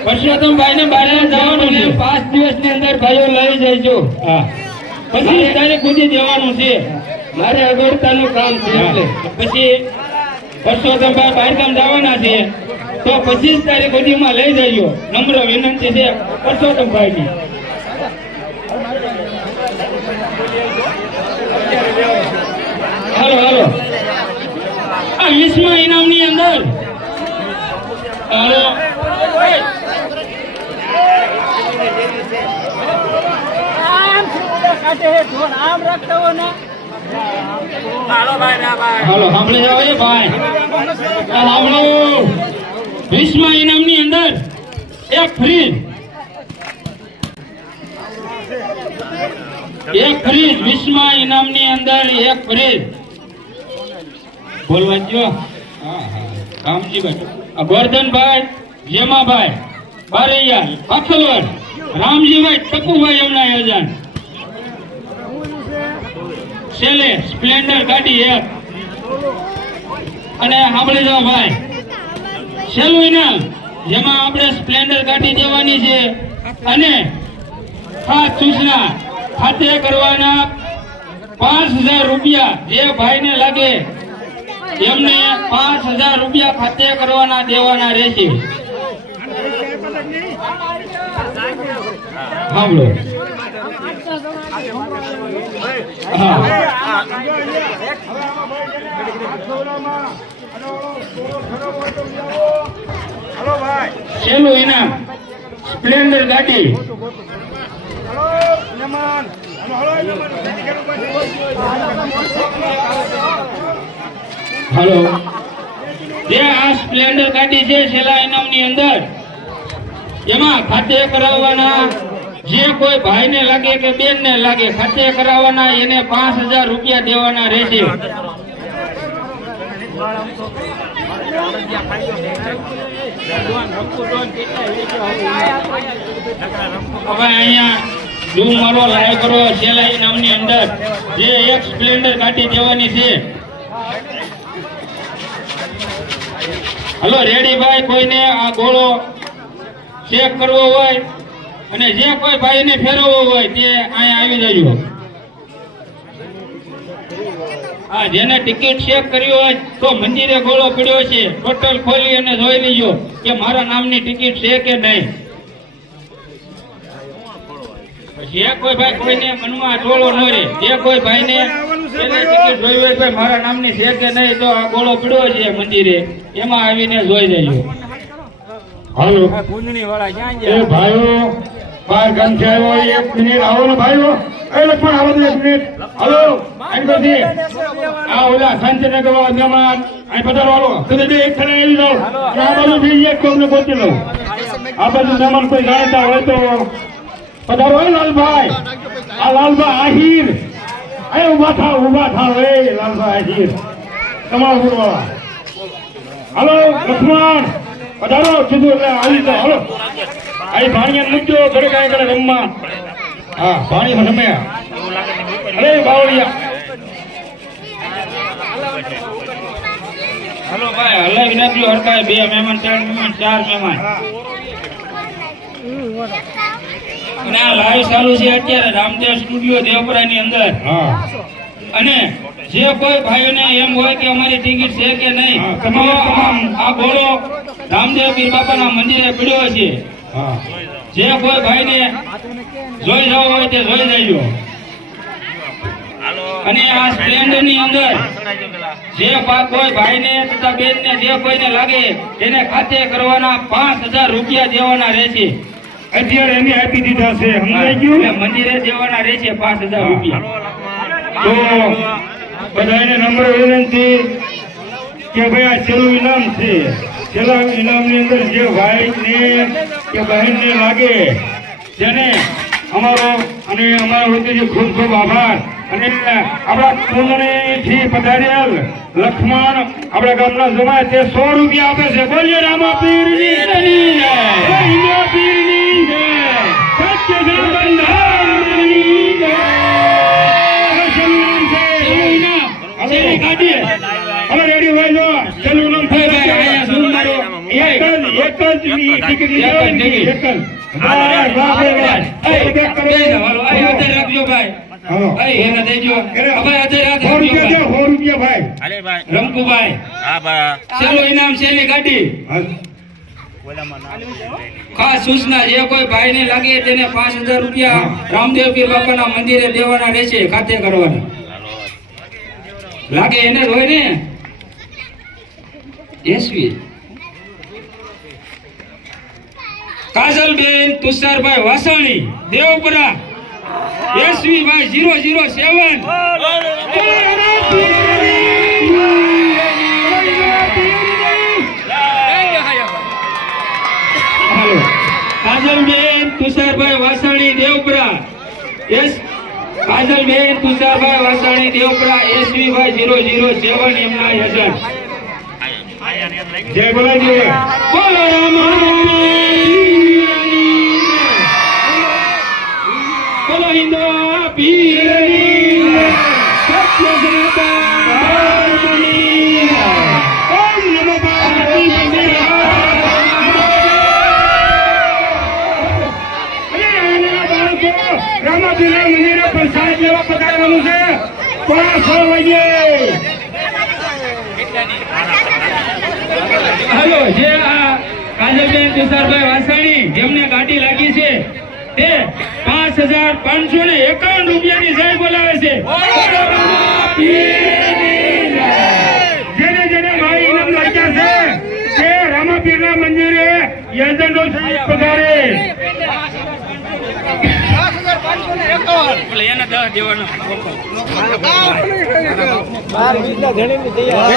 પરસોત્તમભાઈ ને બહાર જવાનું છે. 5 દિવસની અંદર ભાઈઓ લઈ જઈજો. 25 તારીખ સુધી જવાનું છે. મારે અગવડતાનું કામ છે. એટલે પછી પરસોત્તમભાઈ બહાર ગામ જવાના છે તો 25 તારીખ સુધીમાં લઈ જજો. નમ્ર વિનંતી છે પરસોત્તમભાઈની. હાલો હાલો, આ 20મા ઇનામની અંદર હાલો હાલો સાંભળી જાઓ એ ભાઈ, સાંભળો. 20મા ઇનામની અંદર એક ફ્રીજ, 20મા ઇનામની અંદર એક ફ્રીજ. બોલવા જો કામજીભાઈ, ગોરધનભાઈ, જેમાભાઈ બારૈયા, પાથલવર, રામજીભાઈ, ટપુભાઈ એમના યોજન છેલ્લે સ્પ્લેન્ડર ગાડી એક. અને સાંભળી જાઓ ભાઈ, છેલ્લું ઇનામ જેમાં આપણે સ્પ્લેન્ડર ગાડી દેવાની છે અને ખાસ સૂચના ખાતે કરવાના 5000 રૂપિયા. જે ભાઈને લાગે એમને 5000 રૂપિયા ખાતે કરવાના દેવાના રહેશે. સાંભળો, છેલ્લું ઇનામ સ્પ્લેન્ડર ગાડી. હાલો, જે આ સ્પ્લેન્ડર ગાડી છે છેલ્લા ઇનામની અંદર, એમાં ખાતે કરાવવાના જે કોઈ ભાઈને લાગે કે બેનને લાગે ખાતે કરાવવાના એને 5000 રૂપિયા દેવાના રહેશે. હવે અહીંયા ડૂમ મારો લાઈવ કરો. છેલ્લા ઇનામની અંદર જે એક સ્પ્લેન્ડર ગાડી દેવાની છે. હલો રેડી ભાઈ, કોઈને આ ગોળો ચેક કરવો હોય અને જે કોઈ ભાઈને ફેરવવો હોય તે અહીંયા આવી જજો. હા, જેને ટિકિટ ચેક કરી હોય તો મંદિરે ગોળો પડ્યો છે, ટોટલ ખોલી અને જોઈ લીજો કે મારા નામની ટિકિટ છે કે નહીં. જે કોઈ ભાઈ કોઈને મનમાં ટોળો ન રહે, જે કોઈ ભાઈને ટિકિટ જોઈ હોય કે મારા નામની છે કે નહીં, તો આ ગોળો પડ્યો છે મંદિરે, એમાં આવીને જોઈ લેજો. હાલો એ ભાઈઓ, 12 ગામ થી આવ્યો, 1 મિનિટ આવો ને ભાઈઓ. એ લખમણ આવો ને 1 મિનિટ. હાલો અહીંથી આ ઓલા શાંતિનગર વાળા મહેમાન અહીં પધારવાલો તમે બે એક ખડે આવી જાઓ. આ બાજુ બીજી એક કોમને પહોંચી લઉં. આ બાજુ મહેમાન કોઈ જાણતા હોય તો પધારો. હે લાલભાઈ, આ લાલભાઈ આહિર, અહીં ઉભા થાવ એ લાલભાઈ આહિર તમારા ગુરવાળા. હાલો લક્ષ્મણ પધારો, સીધું એટલે આવી જાઓ. હાલો અહીં ભાણિયા મૂકજો, ઘરે કાંઈ કરે રમવા. હા, ભાણી રમ્યા. અરે બાવળિયા, ભાઈ હલાવી નાખજો હરખાય 2 મહેમાન 3 મહેમાન 4 મહેમાન અને આ લાઈવ ચાલુ છે અત્યારે રામદેવ સ્ટુડિયો દેવપુરાની અંદર હા અને જે કોઈ ભાઈઓને એમ હોય કે અમારી ટિકિટ છે કે નહીં તો આ બોલો રામદેવ પીર બાપાના મંદિરે પડ્યો છે હા જે કોઈ ભાઈને જોઈ જવો હોય તે જોઈ જજો અને આ સ્ટેન્ડ ની અંદર જે કોઈ ભાઈને તથા બેનને જે કોઈને લાગે એને ખાતે કરવાના 5000 રૂપિયા દેવાના રહેશે અત્યારે એને આપી દીધા છે સમજાઈ ગયું એટલે મંદિરે દેવાના રહેશે 5000 રૂપિયા તો બધાને નમ્ર વિનંતી કે ભાઈ આ છેલ્લું ઇનામ છે છેલ્લા ઇનામની અંદર જે ભાઈને કે બહેનને લાગે તેને અમારો અને અમારા વતીથી ખૂબ ખૂબ આભાર અને આપણા કુંડળીથી પધારેલ લક્ષ્મણ આપણા ગામના જમાય તે 100 રૂપિયા આપે છે બોલીએ રામા પીરની જય હિન્દુ પીરની જય સત્ય સંબંધાની જય હવે રેડી હોય જો ચલો નામ થાય ભાઈ આયા શું મારો એક જ ટિકિટ લીધી એક જ વાહ વાહ ભાઈ હાલો આ યાદ રાખજો ભાઈ હાલો એને દેજો ભાઈ આજે રાત 100 રૂપિયા દે 100 રૂપિયા ભાઈ અરે ભાઈ રમકુભાઈ હા ભાઈ ચલો ઇનામ છે ની ગાડી ખાસ સૂચના જે કોઈ ભાઈને લાગે તેને 5000 રૂપિયા રામદેવ પીર બાપાના મંદિરે દેવાના રહેશે ખાતે કરવાના લાગે એને જ હોય ને યશવી કાજલબેન તુષારભાઈ વાસાણી દેવપુરા યશવી ભાઈ 007 કાજલબેન તુષારભાઈ વાસાણી દેવપુરા કાજલબેન તુષારભાઈ વાસાણી દેવપુરા એસવી ભાઈ 007 એમના યજન જય બોલાજી બોલો બોલો હિન્દુ પીરની સત્ય સનાતનની ઓમ નમો પાર્વતી રામાપીરના મંદિરે પ્રસાદ લેવા પધારવાનું છે 5 વાગે હાલો જે આ કાજલબેન તુષારભાઈ વાસાણી જેમને ગાડી લાગી છે તે 5551 રૂપિયાની સહી બોલાવે છે જેને જેને ભાઈ ઇનામ લાગ્યા છે તે રામાપીરના મંદિરે યજનો સહિત પધારે 10,551 એને 10 દેવાનો 12 ઘણી તૈયાર